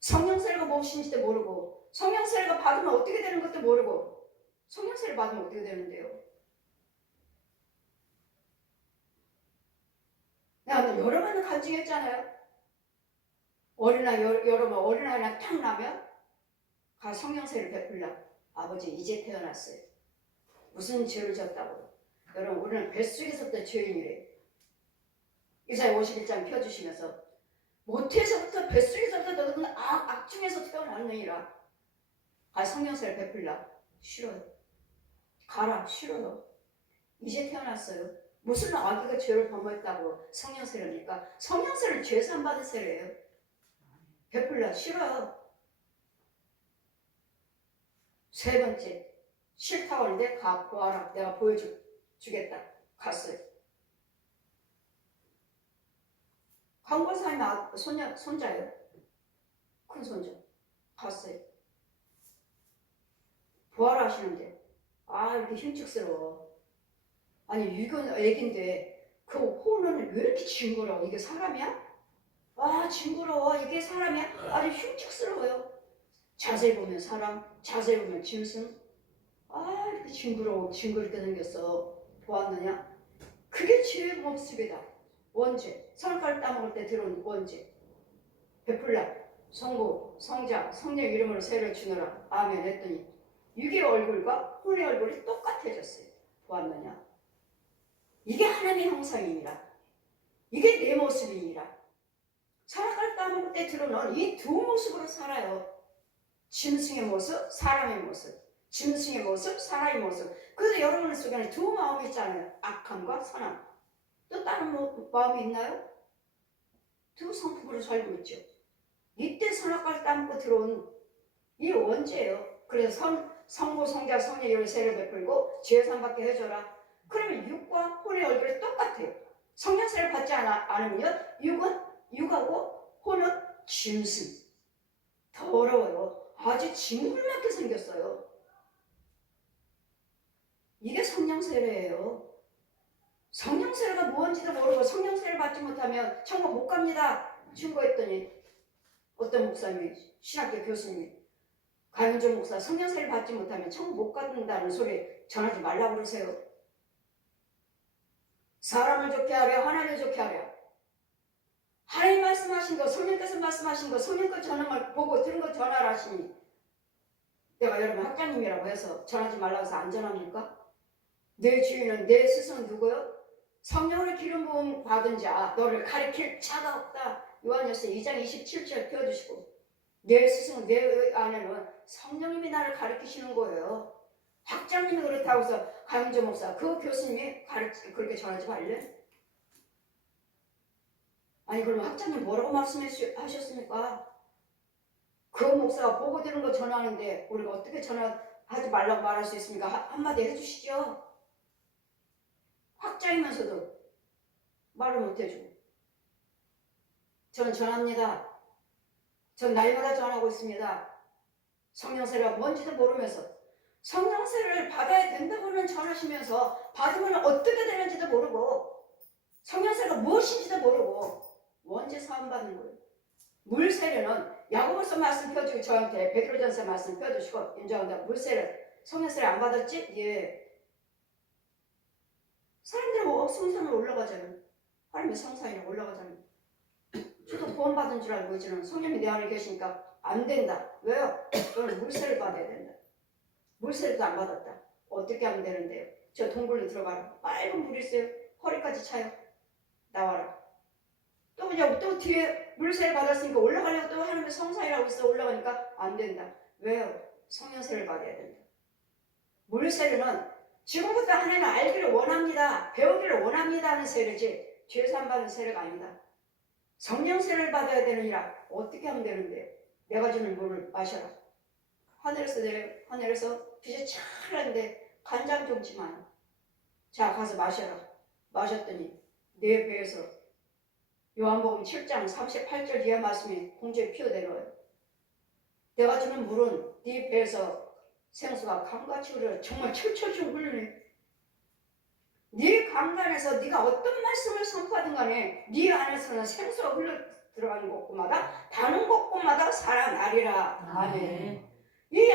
성령세례가 무엇인지도 모르고 성령세례가 받으면 어떻게 되는 것도 모르고 성령세례 받으면 어떻게 되는데요? 내가 여러 번을 간증했잖아요. 여러분 어린아이랑 탁 나면 가 성령세례를 베풀라. 아버지 이제 태어났어요. 무슨 죄를 졌다고. 여러분 우리는 뱃속에서부터 죄인이래. 이사야 51장 펴주시면서 모태에서부터 뱃속에서부터 너는 악중에서 태어났느니라. 가 성령세를 베풀라. 싫어요. 가라. 싫어요. 이제 태어났어요. 무슨 아기가 죄를 범했다고 성령세례니까. 성령세례는 죄산 받은 세례예요. 베풀라. 싫어요. 세 번째 싫다고 하는데 가 보아라. 내가 보여주겠다. 갔어요. 강권사님 손자예요. 큰 손자. 갔어요. 보아라 하시는데 이렇게 흉측스러워. 아니 유교는 애긴데 그 호르몬을 왜 이렇게 징그러워. 이게 사람이야? 징그러워. 이게 사람이야? 아주 흉측스러워요. 자세히 보면 사람, 자세히 보면 짐승. 아, 이렇게 징그럽게 생겼어. 보았느냐? 그게 죄의 모습이다. 원죄. 선악과를 따먹을 때 들어온 원죄. 베풀라, 성부, 성자, 성령 이름으로 세를 주노라. 아멘 했더니 육의 얼굴과 혼의 얼굴이 똑같아졌어요. 보았느냐? 이게 하나님의 형상이니라. 이게 내 모습이니라. 선악과를 따먹을 때 드러난 이 두 모습으로 살아요. 짐승의 모습, 사람의 모습. 짐승의 모습, 사람의 모습. 그래서 여러분 속에는 두 마음이 있잖아요. 악함과 선함. 또 다른 마음이 있나요? 두 성품으로 살고 있죠. 이때 선악과를 따먹고 들어온 이 원죄예요. 그래서 성부, 성자, 성령 이런 세를 베풀고 죄산 받게 해줘라. 그러면 육과 혼의 얼굴이 똑같아요. 성령세를 받지 않으면 육하고 혼은 짐승. 더러워요. 아주 징글맞게 생겼어요. 이게 성령세례예요. 성령세례가 뭔지도 모르고 성령세례를 받지 못하면 천국 못 갑니다. 신고했더니 어떤 목사님이, 신학교 교수님이, 가윤정 목사, 성령세례를 받지 못하면 천국 못 간다는 소리 전하지 말라고 그러세요. 사람을 좋게 하려, 하나님을 좋게 하려. 하나님 말씀하신 거, 성령께서 말씀하신 거, 성령께 전한 걸 보고 들은 거 전하라 하시니 내가 여러분 학자님이라고 해서 전하지 말라고 해서 안 전합니까? 내 주인은 내 스승은 누구요? 성령을 기름 부음 받은 자, 너를 가리킬 자가 없다. 요한일서 2장 27절 펴주시고, 내 스승은 내 안에는 성령님이 나를 가르치시는 거예요. 학장님이 그렇다고 해서 가윤조 목사, 그 교수님이 그렇게 전하지 말래? 아니 그럼 학장님 뭐라고 말씀하셨습니까? 그 목사가 보고 들은 거 전하는데 우리가 어떻게 전하지 말라고 말할 수 있습니까? 한마디 해주시죠. 학자이면서도 말을 못해주고. 저는 전합니다. 전 날마다 전하고 있습니다. 성령세례가 뭔지도 모르면서 성령세례를 받아야 된다고는 전하시면서 받으면 어떻게 되는지도 모르고 성령세례가 무엇인지도 모르고 원죄 사함 받는 거예요. 물세례는 야고보서 말씀 펴주고 저한테 베드로전서 말씀 펴주시고 인정한다. 물세례 성령세례 안 받았지? 예. 사람들이 성산으로 올라가잖아요. 하나님의 성산이라고 올라가잖아요. 저도 구원받은 줄 알고 이제는 성령이 내 안에 계시니까 안 된다. 왜요? 너는 물세를 받아야 된다. 물세례도 안 받았다. 어떻게 하면 되는데요? 저 동굴로 들어가라. 빨간 물이 있어요. 허리까지 차요. 나와라. 또 그냥 또 뒤에 물세를 받았으니까 올라가려고 또 하나님의 성산이라고 있어 올라가니까 안 된다. 왜요? 성령세를 받아야 된다. 물세례는 지금부터 하나님을 알기를 원합니다. 배우기를 원합니다 하는 세례지 죄산 받은 세례가 아니다. 성령세를 받아야 되느니라. 어떻게 하면 되는데요? 내가 주는 물을 마셔라. 하늘에서 내려, 하늘에서 빛이 차라는데 간장 좀 지만 자 가서 마셔라. 마셨더니 내 배에서 요한복음 7장 38절 이하 말씀이 공중에 피어내려와요. 내가 주는 물은 네 배에서 생수가 강같이 흐르어 정말 철철철 흐르네. 네 강단에서 네가 어떤 말씀을 선포하든 간에 네 안에서는 생수가 흘러 들어가는 곳마다 다른 곳마다 살아나리라. 아멘. 이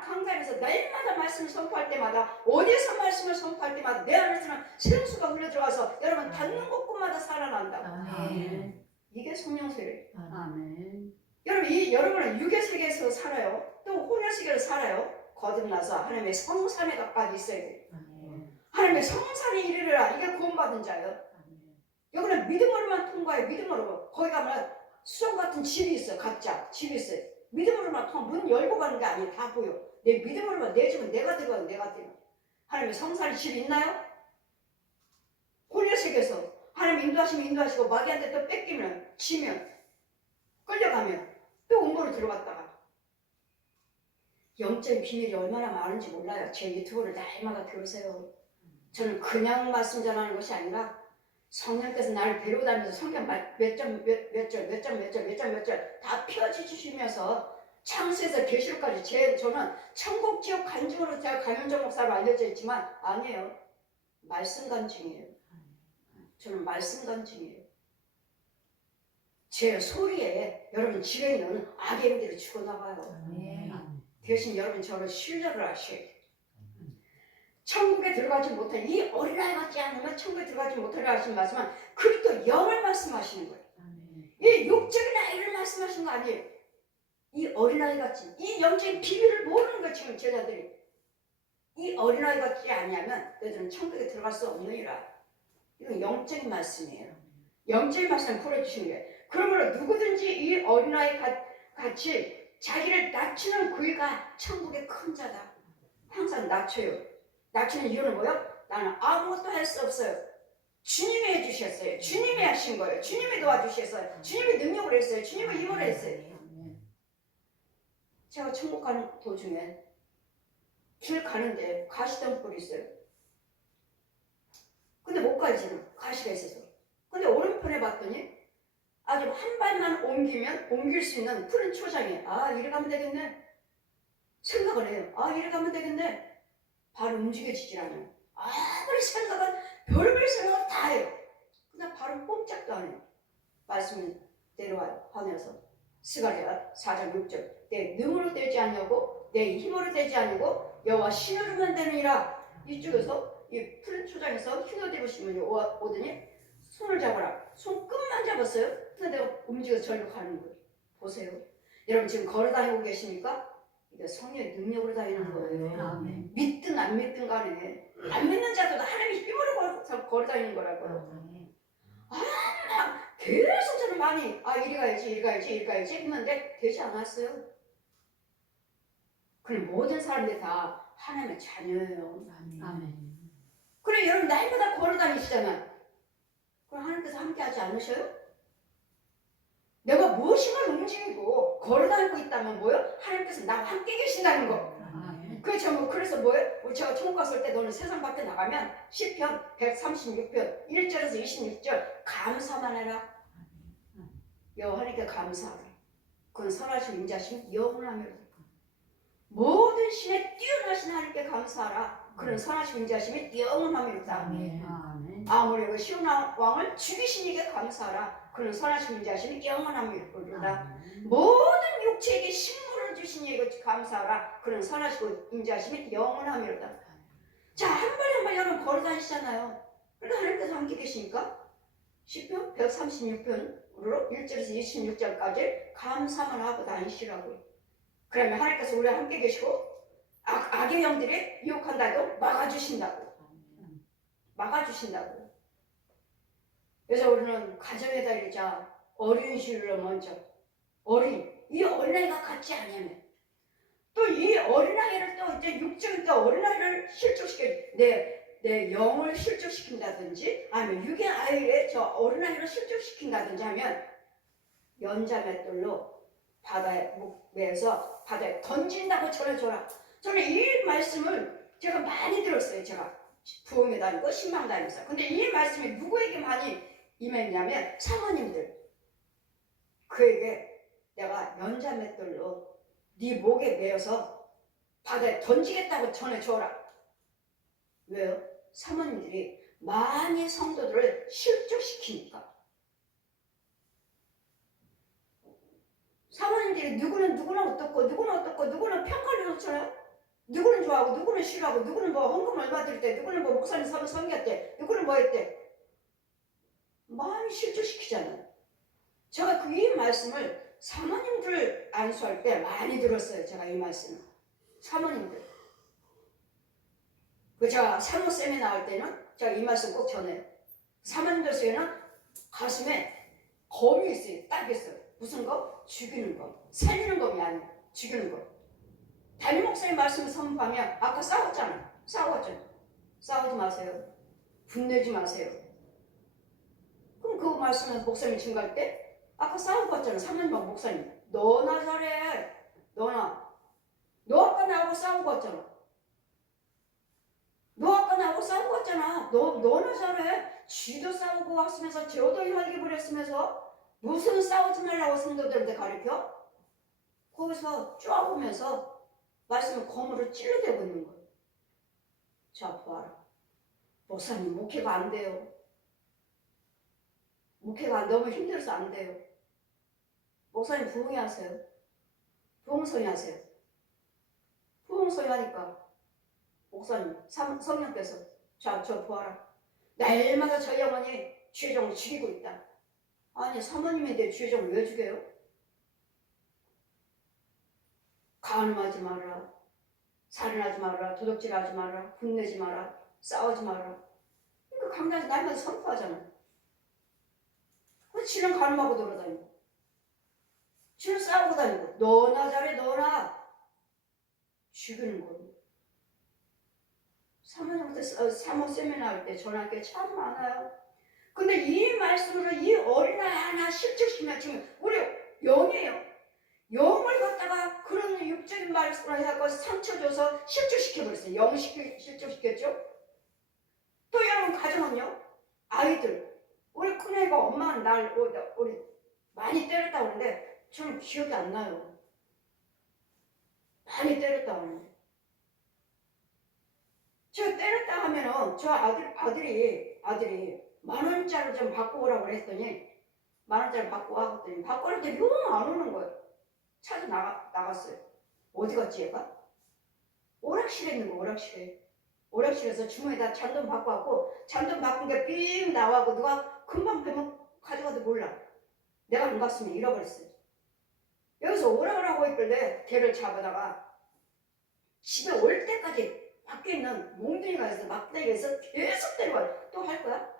강단에서 날마다 말씀을 선포할 때마다 어디서 말씀을 선포할 때마다 내 안에서는 생수가 흘러 들어가서 여러분 닿는 곳마다 살아난다. 아멘. 이게 성령세례. 아멘. 여러분은 육의 세계에서 살아요. 또 혼의 세계에서 살아요. 거듭나서 하나님의 성산에 가까이 있어야 돼요. 하나님의 성산에 이르르라. 이게 구원받은 자예요. 여기는 믿음으로만 통과해. 믿음으로. 거기 가면 수정 같은 집이 있어요. 각자 집이 있어요. 믿음으로만 문 열고 가는 게 아니에요. 다 보여. 내 믿음으로만 내 집은 내가 들어가요. 내가 들어가요. 하나님의 성산에 집이 있나요? 혼의 세계에서 하나님 인도하시고 마귀한테 또 뺏기면 지면 끌려가면 또 음모로 들어갔다가 영적인 비밀이 얼마나 많은지 몰라요. 제 유튜브를 날마다 들으세요. 저는 그냥 말씀 전하는 것이 아니라 성령께서 나를 데려다니면서 성경 몇 절 다 펴주시면서 창세에서 계시록까지 저는 천국 지옥 간증으로 제가 강현정 목사로 알려져 있지만 아니에요. 말씀 간증이에요. 저는 말씀 간증이에요. 제 소리에 여러분 집에 있는 악행들이 죽어나가요. 아멘. 대신 여러분 저를 신뢰를 하셔야 돼요. 천국에 들어가지 못한 이 어린아이 같지 않으면 천국에 들어가지 못하리라 하신 말씀은 그리스도 영을 말씀하시는 거예요. 아멘. 이 육적인 아이를 말씀하시는 거 아니에요. 이 어린아이 같이 이 영적인 비밀을 모르는 거 지금 제자들이 이 어린아이 같지 아니하면 너희들은 천국에 들어갈 수 없느니라. 이건 영적인 말씀이에요. 영적인 말씀을 풀어주시는 거예요. 그러므로 누구든지 이 어린아이 같이 자기를 낮추는 그이가 천국의 큰 자다. 항상 낮춰요. 낮추는 이유는 뭐예요? 나는 아무것도 할 수 없어요. 주님이 해주셨어요. 주님이 하신 거예요. 주님이 도와주셨어요. 주님이 능력을 했어요. 주님이 힘을 했어요. 제가 천국 가는 도중에 길 가는데 가시덤불이 있어요. 근데 못 가지는 가시가 있어서. 근데 오른편에 봤더니 아주 한 발만 옮기면 옮길 수 있는 푸른 초장에 아 이리 가면 되겠네 생각을 해요. 아 이리 가면 되겠네. 바로 움직여지질 않아요. 아무리 생각은 별별 생각을 다 해요. 그냥 바로 꼼짝도 안 해요. 말씀은 내려와요. 하늘에서 스가랴 4장 6절 내 능으로 되지 않냐고 내 힘으로 되지 않냐고 여호와 신으로만 되느니라. 이쪽에서 이 푸른 초장에서 휘어대보시면 오더니 손을 잡아라. 손끝만 잡았어요. 근데 내가 움직여서 절로 가는 거예요. 보세요. 여러분 지금 걸어 다니고 계십니까? 이게 성령의 능력으로 다니는 거예요. 아멘. 믿든 안 믿든 간에 안 믿는 자도 하나님의 힘으로 걸어 다니는 거라고요. 계속 저는 많이 이리 가야지 이리 가야지 이리 가야지 했는데 되지 않았어요. 그럼 모든 사람들이 다 하나님의 자녀예요. 아멘. 그래 여러분 날마다 걸어 다니시잖아요. 그럼 하나님께서 함께 하지 않으셔요? 내가 무엇인가 움직이고 걸어 다니고 있다면 뭐예요? 하나님께서 나와 함께 계신다는 거. 그래서 뭐예요? 제가 천국 갔을 때 너는 세상 밖에 나가면 시편 136편 1절에서 26절 감사만 해라. 여호와께 감사하라. 그건 선하신 인자심 영원하며 모든 신에 뛰어나신 하나님께 감사하라. 그런 선하신 인자심이 영원하미로다. 아무리 그 시온 왕을 죽이신 이에게 감사하라. 그런 선하신 인자심이 영원하미로다. 모든 육체에게 식물을 주신 이에게 감사하라. 그런 선하시고 인자심이 영원하미로다. 자, 한 발 한 발 여러분 걸어 다니시잖아요. 그러니까 하나님께서 함께 계시니까 시편 136편으로 1절에서 26절까지 감사만 하고 다니시라고요. 그러면 하나님께서 우리와 함께 계시고 악의 영들이 유혹한다 해도 막아주신다고. 막아주신다고. 그래서 우리는 가정에다 이르자 어린 시를 먼저 이 어린아이가 같지 않으면 또 이 어린아이를 또 이제 육적인 또 어린아이를 실족시켜 내 영을 실족시킨다든지 아니면 육의 아이를 저 어린아이를 실족시킨다든지 하면 연자맷돌로 바다에 매서 바다에 던진다고 전해줘라. 저는 이 말씀을 제가 많이 들었어요. 제가 부흥회 다니고 신방 다니면서. 근데 이 말씀이 누구에게 많이 임했냐면 사모님들. 그에게 내가 연자맷돌로 네 목에 매어서 바다에 던지겠다고 전해줘라. 왜요? 사모님들이 많이 성도들을 실족시키니까. 사모님들이 누구는 어떻고 누구는 평가를 놓잖아요. 누구는 좋아하고 누구는 싫어하고 누구는 뭐 헌금 얼마 드릴 때 누구는 뭐 목사님 섬겼대 누구는 뭐 했대. 많이 실족시키잖아요. 제가 이 말씀을 사모님들 안수할 때 많이 들었어요. 제가 이 말씀을 사모님들. 제가 사모 세미나 할 때는 제가 이 말씀 꼭 전해요. 사모님들 수에는 가슴에 검이 있어요. 딱 있어요. 무슨 거? 죽이는 거. 살리는 검이 아니에요. 죽이는 거. 담임 목사님 말씀을 선포하면 아까 싸웠잖아요. 싸우지 마세요. 분내지 마세요. 그럼 그 말씀을 목사님이 증거할 때 아까 싸우고 왔잖아요. 3년 전 목사님. 너나 잘해. 너 아까 나하고 싸우고 왔잖아. 너나 잘해. 쥐도 싸우고 왔으면서 저도 혈기 부렸으면서 무슨 싸우지 말라고 성도들한테 가르쳐? 거기서 쪼아보면서 말씀을 검으로 찔러대고 있는 거예요. 자, 보아라. 목사님, 목회가 안 돼요. 목회가 너무 힘들어서 안 돼요. 목사님 부흥회 하세요. 부흥소리 하세요. 부흥소리 하니까 목사님, 성령께서 자, 저 보아라. 날마다 저희 어머니 주의종을 죽이고 있다. 아니, 사모님인데 주의종을 왜 죽여요? 간음하지 마라. 살인하지 마라. 도둑질하지 마라. 혼내지 마라. 싸우지 마라. 그러니까 강단에서 날마다 선포하잖아. 지는 간음하고 돌아다니고 지는 싸우고 다니고 너나 잘해 너나 죽이는 거예요. 사모님한테 사모 세미나 할 때 전화할 게 참 많아요. 근데 이 말씀으로 이 어린아이 하나 실증시키면 지금 우리 영이에요. 영을 갖다가 그런 육적인 말씀을 해갖고 상처 줘서 실증시켜버렸어요. 영 실증시켰죠? 또 여러분 가정은요? 아이들 우리 큰애가 엄마는 날 우리 많이 때렸다고 하는데 저는 기억이 안 나요. 많이 때렸다고 하는데 저 때렸다 하면은 저 아들이 10,000원짜리 좀 받고 오라고 그랬더니 10,000원짜리 받고 와 그랬더니 받고 오는데 영 안 오는 거예요. 찾아 나갔어요. 어디 갔지 얘가? 오락실에 있는 거 오락실에. 오락실에서 주머니에다 잔돈 받고 왔고 잔돈 바꾼 게 삥 나와고 누가 금방 빼면 가져가도 몰라. 내가 안 갔으면 잃어버렸어요. 여기서 오라고 있길래 걔를 잡아다가 집에 올 때까지 밖에 있는 몽둥이가 있어 막대기에서 계속 때려가요. 또 할 거야?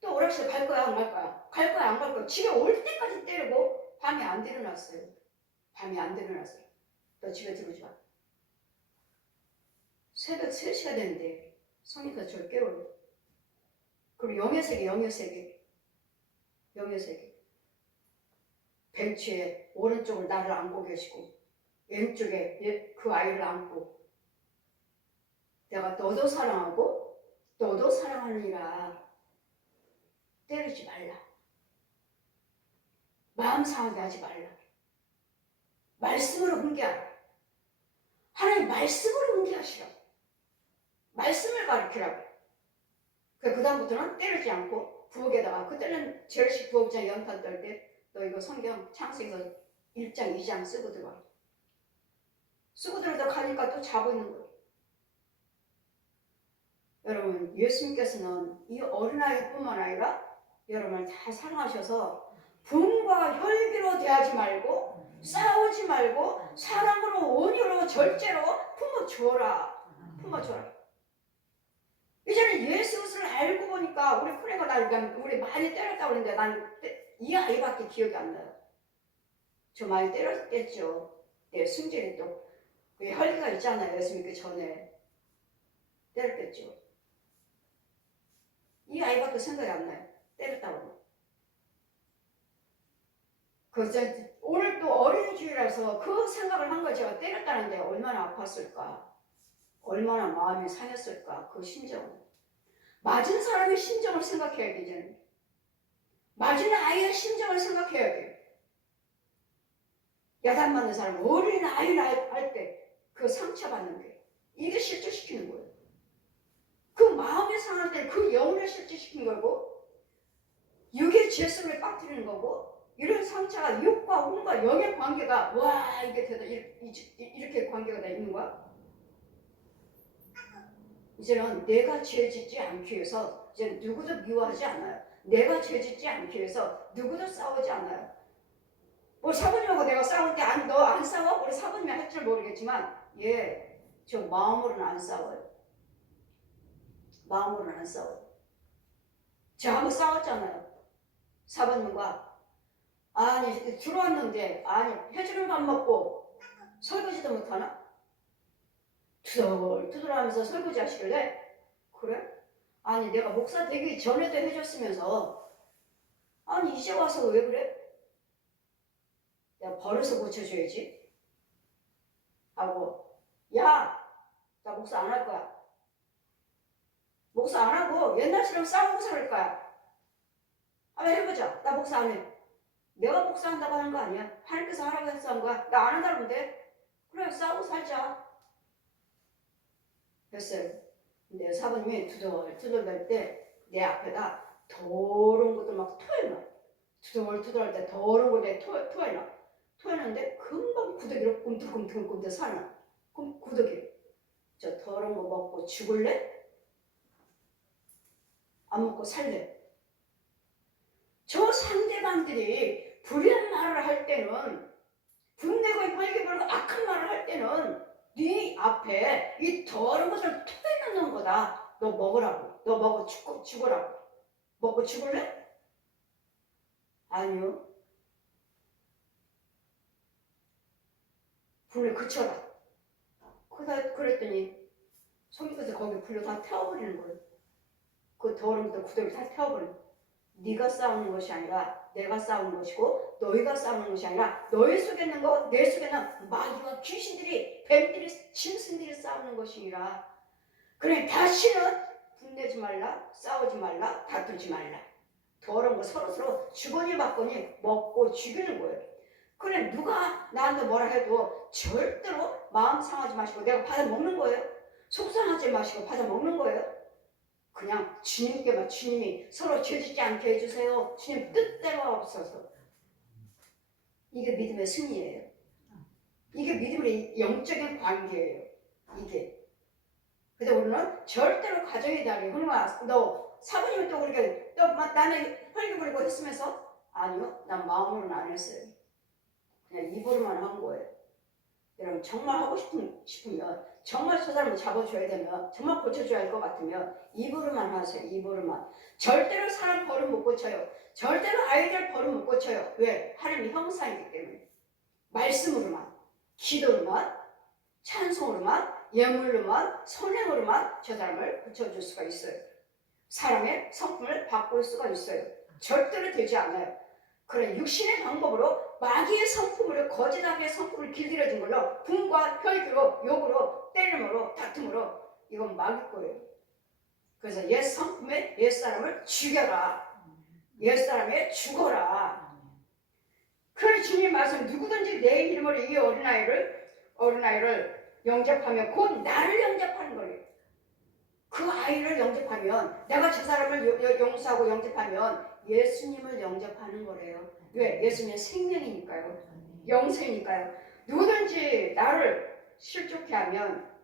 또 오락실 갈 거야 안 갈 거야? 갈 거야 안 갈 거야? 집에 올 때까지 때리고 밤에 안 일어났어요. 밤에 안 일어났어요. 너 집에 들어오지 마. 새벽 3시가 됐는데 성령께서 저를 깨워요. 그리고 영의 세계 벤치에 오른쪽을 나를 안고 계시고 왼쪽에 그 아이를 안고 내가 너도 사랑하고 너도 사랑하느니라. 때리지 말라. 마음 상하게 하지 말라. 말씀으로 훈계하라. 하나님 말씀으로 훈계하시라. 말씀을 가르치라고. 그 다음부터는 때리지 않고 부엌에다가 그때는 제일식 부엌장 연탄 떨 때 너 이거 성경 창세기서 1장 2장 쓰고 들어와. 쓰고 들어가 가니까 또 자고 있는 거예요. 여러분 예수님께서는 이 어린아이뿐만 아니라 여러분을 다 사랑하셔서 분과 혈기로 대하지 말고 싸우지 말고 사랑으로 온유로 절제로 품어줘라. 이제는 예수를 알고 보니까 우리 큰애가 날 우리 많이 때렸다고 그러는데 난 이 아이밖에 기억이 안 나요. 저 많이 때렸겠죠. 내 승질이 또 혈기가 있잖아요. 예수 믿기 전에 때렸겠죠. 이 아이밖에 생각이 안 나요. 때렸다고. 그래서 오늘 또 어린이주일이라서 그 생각을 한 거 제가 때렸다는데 얼마나 아팠을까. 얼마나 마음이 상했을까. 그 심정은. 맞은 사람의 심정을 생각해야 돼. 이제는. 맞은 아이의 심정을 생각해야 돼. 야단 맞는 사람 어린 아이를 할 때 그 상처받는 게 이게 실제시키는 거예요. 그 마음이 상할 때 그 영혼을 실제시키는 거고 육의 죄성을 빠뜨리는 거고 이런 상처가 육과 혼과 영의 관계가 와 이게 되다 이렇게 관계가 다 있는 거야. 이제는 내가 죄 짓지 않기 위해서 이제 누구도 미워하지 않아요. 내가 죄 짓지 않기 위해서 누구도 싸우지 않아요. 뭐 사부님하고 내가 싸울 때 너 안 싸워? 우리 사부님이 할 줄 모르겠지만 저 마음으로는 안 싸워요. 마음으로는 안 싸워요. 저 한번 싸웠잖아요. 사부님과 아니 들어왔는데 아니 해주는 밥 먹고 설거지도 못하나? 투덜투덜하면서 설거지 하시길래 그래? 아니 내가 목사 되기 전에도 해줬으면서 아니 이제 와서 왜 그래? 내가 버릇을 고쳐줘야지 하고 야! 나 목사 안 할 거야. 목사 안 하고 옛날처럼 싸우고 살 거야. 한번 해보자. 나 목사 안 해. 내가 목사한다고 하는 거 아니야. 하나님께서 하라고 해서 한 거야. 나 안 한다면 돼. 그래 싸우고 살자. 했어요. 근데 사부님이 투덜투덜 될 때 내 앞에다 더러운 것들 막 토해놔. 투덜투덜할 때 더러운 거에 토해놔. 토해놨는데 금방 구더기로 꿈틀꿈틀 살아나. 그럼 구더기 저 더러운 거 먹고 죽을래? 안 먹고 살래? 저 상대방들이 불의한 말을 할 때는 분내고 빨개버리고 악한 말을 할 때는 네 앞에 이 더러운 것을 토해놓는 거다. 너 먹으라고. 너 먹어 죽으라고. 먹고 죽을래? 아니요. 불을 그쳐라. 그랬더니 손끝에서 거기 불로 다 태워버리는 거예요. 그 더러운 것도 구덩이 다 태워버리는 거예요. 네가 싸우는 것이 아니라 내가 싸우는 것이고 너희가 싸우는 것이 아니라 너희 속에 있는 거 내 속에 있는 마귀와 귀신들이 뱀들이 짐승들이 싸우는 것이니라. 그래 다시는 분내지 말라 싸우지 말라 다투지 말라. 더러운 거 서로서로 주거니 받거니 먹고 죽이는 거예요. 그래 누가 나한테 뭐라 해도 절대로 마음 상하지 마시고 내가 받아 먹는 거예요. 속상하지 마시고 받아 먹는 거예요. 그냥 주님께만 주님이 서로 죄짓지 않게 해주세요. 주님 뜻대로 없어서. 이게 믿음의 승리예요. 이게 믿음의 영적인 관계예요. 이게. 근데 우리는 절대로 가정의 달이 그러니까 너 사부님이 또 그렇게 또 나는 헐기 부리고 했으면서 아니요. 난 마음으로는 안 했어요. 그냥 입으로만 한 거예요. 여러분 정말 하고 싶으면 정말 저 사람을 잡아줘야 되면 정말 고쳐줘야 할 것 같으면 입으로만 하세요. 입으로만. 절대로 사람 버릇 못 고쳐요. 절대로 아이들 버릇 못 고쳐요. 왜? 하나님의 형상이기 때문에. 말씀으로만, 기도로만, 찬송으로만, 예물로만, 선행으로만 저 사람을 고쳐줄 수가 있어요. 사람의 성품을 바꿀 수가 있어요. 절대로 되지 않아요. 그런 육신의 방법으로 마귀의 성품으로 거짓하게 성품을 길들여진 걸로 분과 혈기로 욕으로 때림으로 다툼으로 이건 마귀 거예요. 그래서 옛 성품의 옛 사람을 죽여라. 옛 사람에 죽어라. 그런 주님 말씀 누구든지 내 이름으로 이 어린아이를 영접하면 곧 나를 영접하는 거예요. 그 아이를 영접하면 내가 저 사람을 용서하고 영접하면 예수님을 영접하는 거래요. 왜? 예수님은 생명이니까요. 영생이니까요. 누구든지 나를 실족해 하면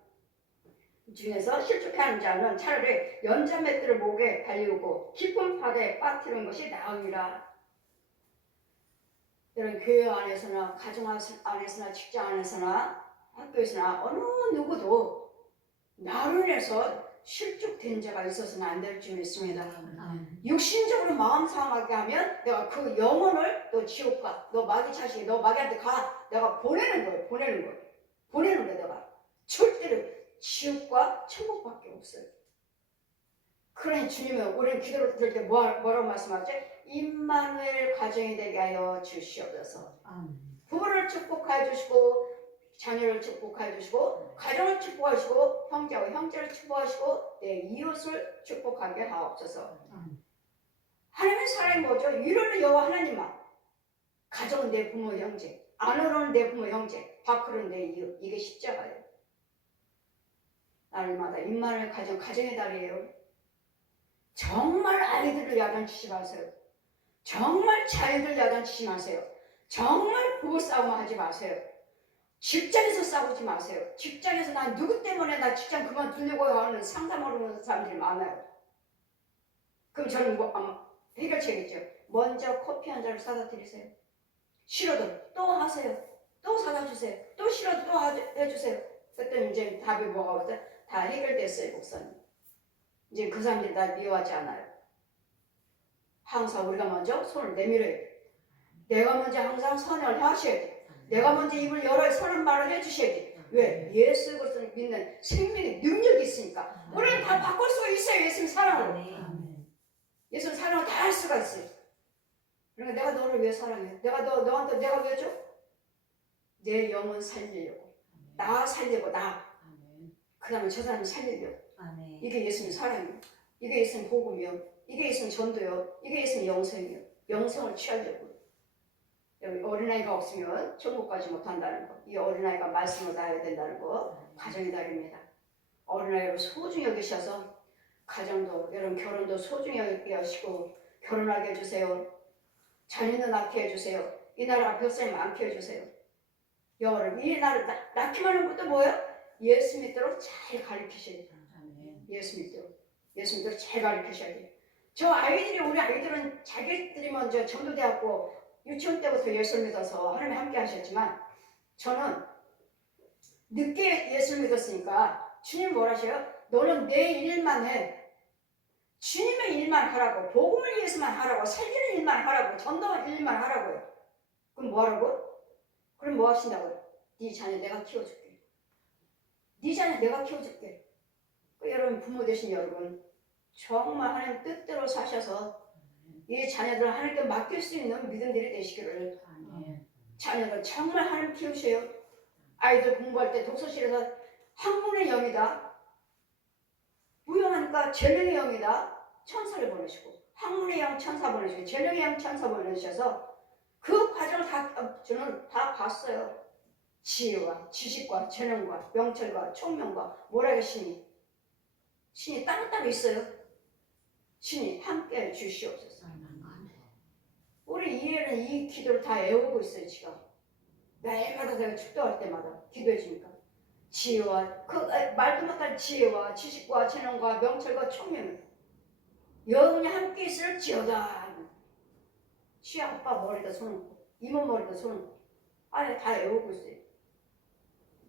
중에서 실족해 하는 자는 차라리 연자 맷들을 목에 달리우고 깊은 바다에 빠뜨리는 것이 나으니라. 여러분 교회 안에서나 가정 안에서나 직장 안에서나 학교에서나 어느 누구도 나로 인해서 실족된 자가 있어서는 안 될 줄 믿습니다. 육신적으로 마음 상하게 하면 내가 그 영혼을 너 지옥가, 너 마귀 자식이 너 마귀한테 가, 내가 보내는 거예요. 보내는 거예요. 내가 절대로 지옥과 천국밖에 없어요. 그러니 주님은 우리는 기도를 드릴 때 뭐라고 말씀하지? 임마누엘 가정이 되게 하여 주시옵소서. 부모를 축복하여 주시고 자녀를 축복하여 주시고 가정을 축복하시고 형제와 형제를 축복하시고 내 이웃을 축복하게 하옵소서. 하나님의 사랑이 뭐죠? 위로는 여호와 하나님만. 가정은 내 부모 형제, 안으로는 내 부모 형제, 밖으로는 내 이웃. 이게 십자가예요. 날마다 임마누엘 가정의 달이에요. 정말 아이들을 야단치지 마세요. 정말 자녀들 야단치지 마세요. 정말 부부싸움 하지 마세요. 직장에서 싸우지 마세요. 직장에서 나 누구 때문에 나 직장 그만두려고 하는 상담하는 사람들이 많아요. 그럼 저는 해결책이죠. 먼저 커피 한 잔을 사다 드리세요. 싫어도 또 하세요. 또 사다 주세요. 또 싫어도 또 해주세요. 그랬더니 이제 답이 뭐가 오죠? 다 해결됐어요, 목사님. 이제 그 사람들이 나 미워하지 않아요. 항상 우리가 먼저 손을 내밀어야 돼. 내가 먼저 항상 선을 하셔야 돼. 내가 먼저 입을 열어야 선한 말을 해주셔야 돼. 왜? 예수 그리스도를 믿는 생명의 능력이 있으니까. 우리는 다 바꿀 수가 있어요. 예수님 사랑으로. 예수님 사랑을 다 할 수가 있어요. 그러니까 내가 너를 왜 사랑해? 너한테 내가 왜 줘? 내 영혼 살리려고. 나 살리고 나. 그 다음에 저 사람 살리려고. 이게 예수님 사랑이에요. 이게 예수님 복음이요. 이게 예수님 전도요. 이게 예수님 영생이요. 영생을 취하려고. 여기 어린아이가 없으면 천국 가지 못한다는 거. 이 어린아이가 말씀을 나야 된다는 거. 가정의 달입니다. 어린아이를 소중히 여기셔서 가정도 여러분 결혼도 소중히 여기시고 결혼하게 해주세요. 자녀는 낳게 해주세요. 이 나라가 뱃살이 많게 해주세요. 여호와를 이 나라를 낳기만 하는 것도 뭐예요? 예수 믿도록 잘 가르치셔야 돼요. 예수 믿도록 잘 가르치셔야 돼요. 우리 아이들은 자기들이 먼저 전도되었고 유치원 때부터 예수를 믿어서 하나님 함께 하셨지만 저는 늦게 예수를 믿었으니까 주님 뭐라 하셔요? 너는 내 일만 해. 주님의 일만 하라고, 복음을 위해서만 하라고, 살리는 일만 하라고, 전도할 일만 하라고요. 그럼 뭐 하라고? 그럼 뭐 하신다고요? 네 자녀 내가 키워줄게. 네 자녀 내가 키워줄게. 여러분, 부모 되신 여러분, 정말 하나님 뜻대로 사셔서 이 자녀들을 하나님께 맡길 수 있는 믿음들이 되시기를. 자녀들 정말 하나님 키우세요. 아이들 공부할 때 독서실에서 학문의 영이다. 무용하니까 재능의 영이다. 천사를 보내시고 학문의 영 천사 보내시고 재능의 영 천사 보내셔서 그 과정을 저는 다 봤어요. 지혜와 지식과 재능과 명철과 총명과 모락의 신이 땅땅 있어요. 신이 함께 주시옵소서. 우리 이해는 이 기도를 다 애우고 있어요. 지금 매일마다 내가 축도할 때마다 기도해 주니까 지혜와 말도 못할 지혜와 지식과 재능과 명철과 총명 여러분이 함께 있을지어다. 시아빠 머리다 손 이모 머리다 손 아예 다 애우고 있어요.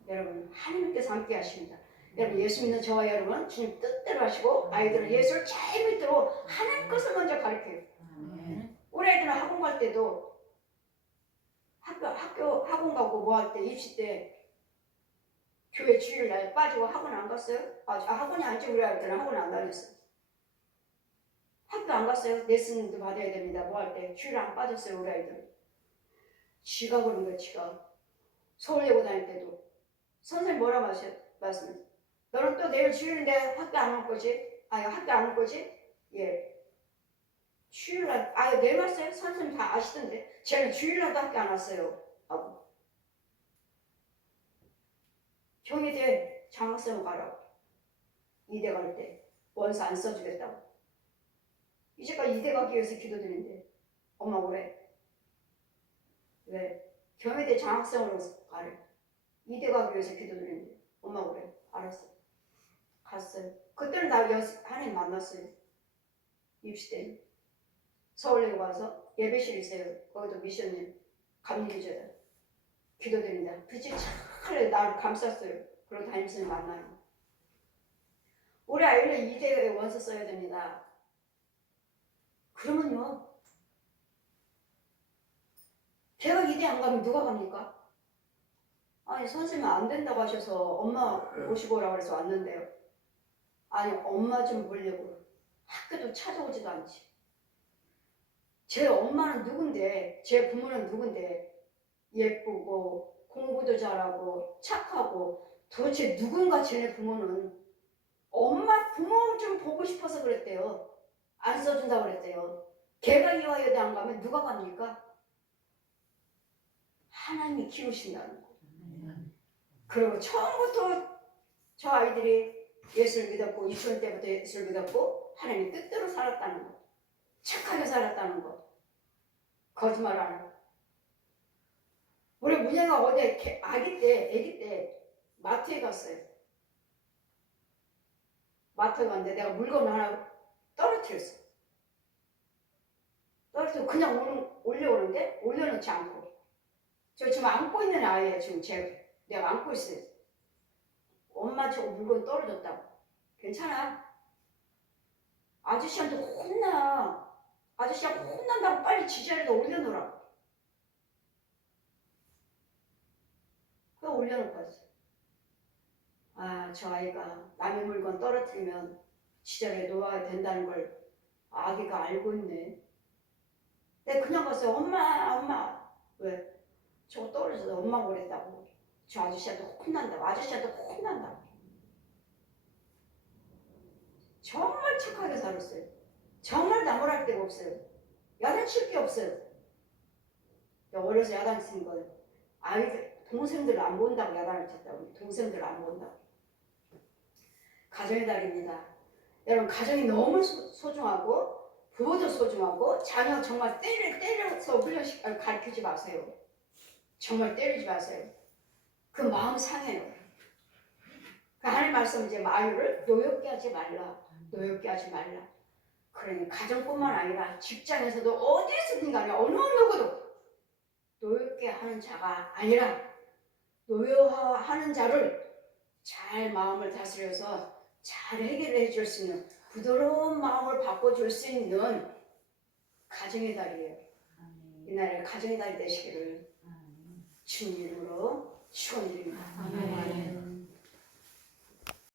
여러분 하나님께서 함께 하십니다. 여러분 예수 믿는 저와 여러분은 주님 뜻대로 하시고 아이들은 예수를 잘 믿도록 하나님 것을 먼저 가르쳐요. 우리 아이들은 학원 갈 때도 학원 가고 뭐 할 때 입시 때 교회 주일날 빠지고 학원 안 갔어요? 학원이 아니지. 우리 아이들은 학원 안 다녔어요. 학교 안 갔어요. 레슨도 받아야 됩니다. 뭐 할 때 주일 안 빠졌어요. 우리 아이들. 지가 그런 거야. 지가 서울예고 다닐 때도 선생님 뭐라 말씀해? 너는 또 내일 주일인데 학교 안 올 거지? 학교 안 올 거지? 예. 주일날 내일 왔어요? 선생님 다 아시던데 쟤는 주일날도 학교 안 왔어요. 경희대 장학생 가라고. 이대 갈 때 원서 안 써주겠다고. 이제까지 이대 가기 위해서 기도드리는데 엄마 그래. 왜? 경희대 장학생으로 가래. 이대 가기 위해서 기도드리는데 엄마 그래. 알았어. 갔어요. 그때는 나 하나님 만났어요. 입시 때 서울에 가서 예배실 있어요. 거기도 미션님 감리교제다. 기도드립니다. 빛이 잘 나를 감쌌어요. 그러고 담임선생님 만나요. 우리 아이는 이대에 원서 써야 됩니다. 그러면요. 걔가 이대 안 가면 누가 갑니까? 선생님 안 된다고 하셔서 엄마 모시고 오라고 해서 왔는데요. 엄마 좀 보려고 학교도 찾아오지도 않지. 제 엄마는 누군데, 제 부모는 누군데 예쁘고 공부도 잘하고 착하고 도대체 누군가 쟤네 부모는 엄마 부모 좀 보고 싶어서 그랬대요. 안 써준다고 그랬대요. 걔가 이화여대 안 가면 누가 갑니까? 하나님이 키우신다는 거. 그리고 처음부터 저 아이들이 예수를 믿었고 유치원 때부터 예수를 믿었고 하나님 뜻대로 살았다는 거. 착하게 살았다는 거. 거짓말 안 하고. 우리 문영아 어제 아기 때 마트에 갔어요. 마트에 갔는데 내가 물건을 하나 떨어뜨렸어. 떨어뜨리고 그냥 올려오는데 올려놓지 않고. 저 지금 안고 있는 아이예요. 지금 내가 안고 있어요. 엄마 저거 물건 떨어졌다고. 괜찮아. 아저씨한테 혼나. 아저씨한테 혼난다고 빨리 지자리에다 올려놓으라고. 그거 올려놓고 왔어요. 저 아이가 남의 물건 떨어뜨리면 지자리에 놓아야 된다는 걸 아기가 알고 있네. 내가 그냥 갔어요. 엄마. 왜? 저거 떨어져서 엄마가 그랬다고. 저 아저씨한테 혼난다고. 아저씨한테 혼난다고. 정말 착하게 살았어요. 정말 나무랄 데가 없어요. 야단칠 게 없어요. 어려서 야단치는 거예요. 동생들 안 본다고 야단을 쳤다고. 동생들 안 본다고. 가정의 달입니다. 여러분 가정이 너무 소중하고 부모도 소중하고 자녀 정말 때려서 가르치지 마세요. 정말 때리지 마세요. 그 마음 상해요. 그 하나님 말씀 이제 아이를 노엽게 하지 말라. 노엽게 하지 말라. 그러니 가정뿐만 아니라 직장에서도 어디서든 간에 어느 누구도 노엽게 하는 자가 아니라 노여하는 자를 잘 마음을 다스려서 잘 해결해 줄 수 있는 부드러운 마음을 바꿔줄 수 있는 가정의 달이에요. 이날에 가정의 달이 되시기를 주님 이름으로 축원드립니다. 아멘.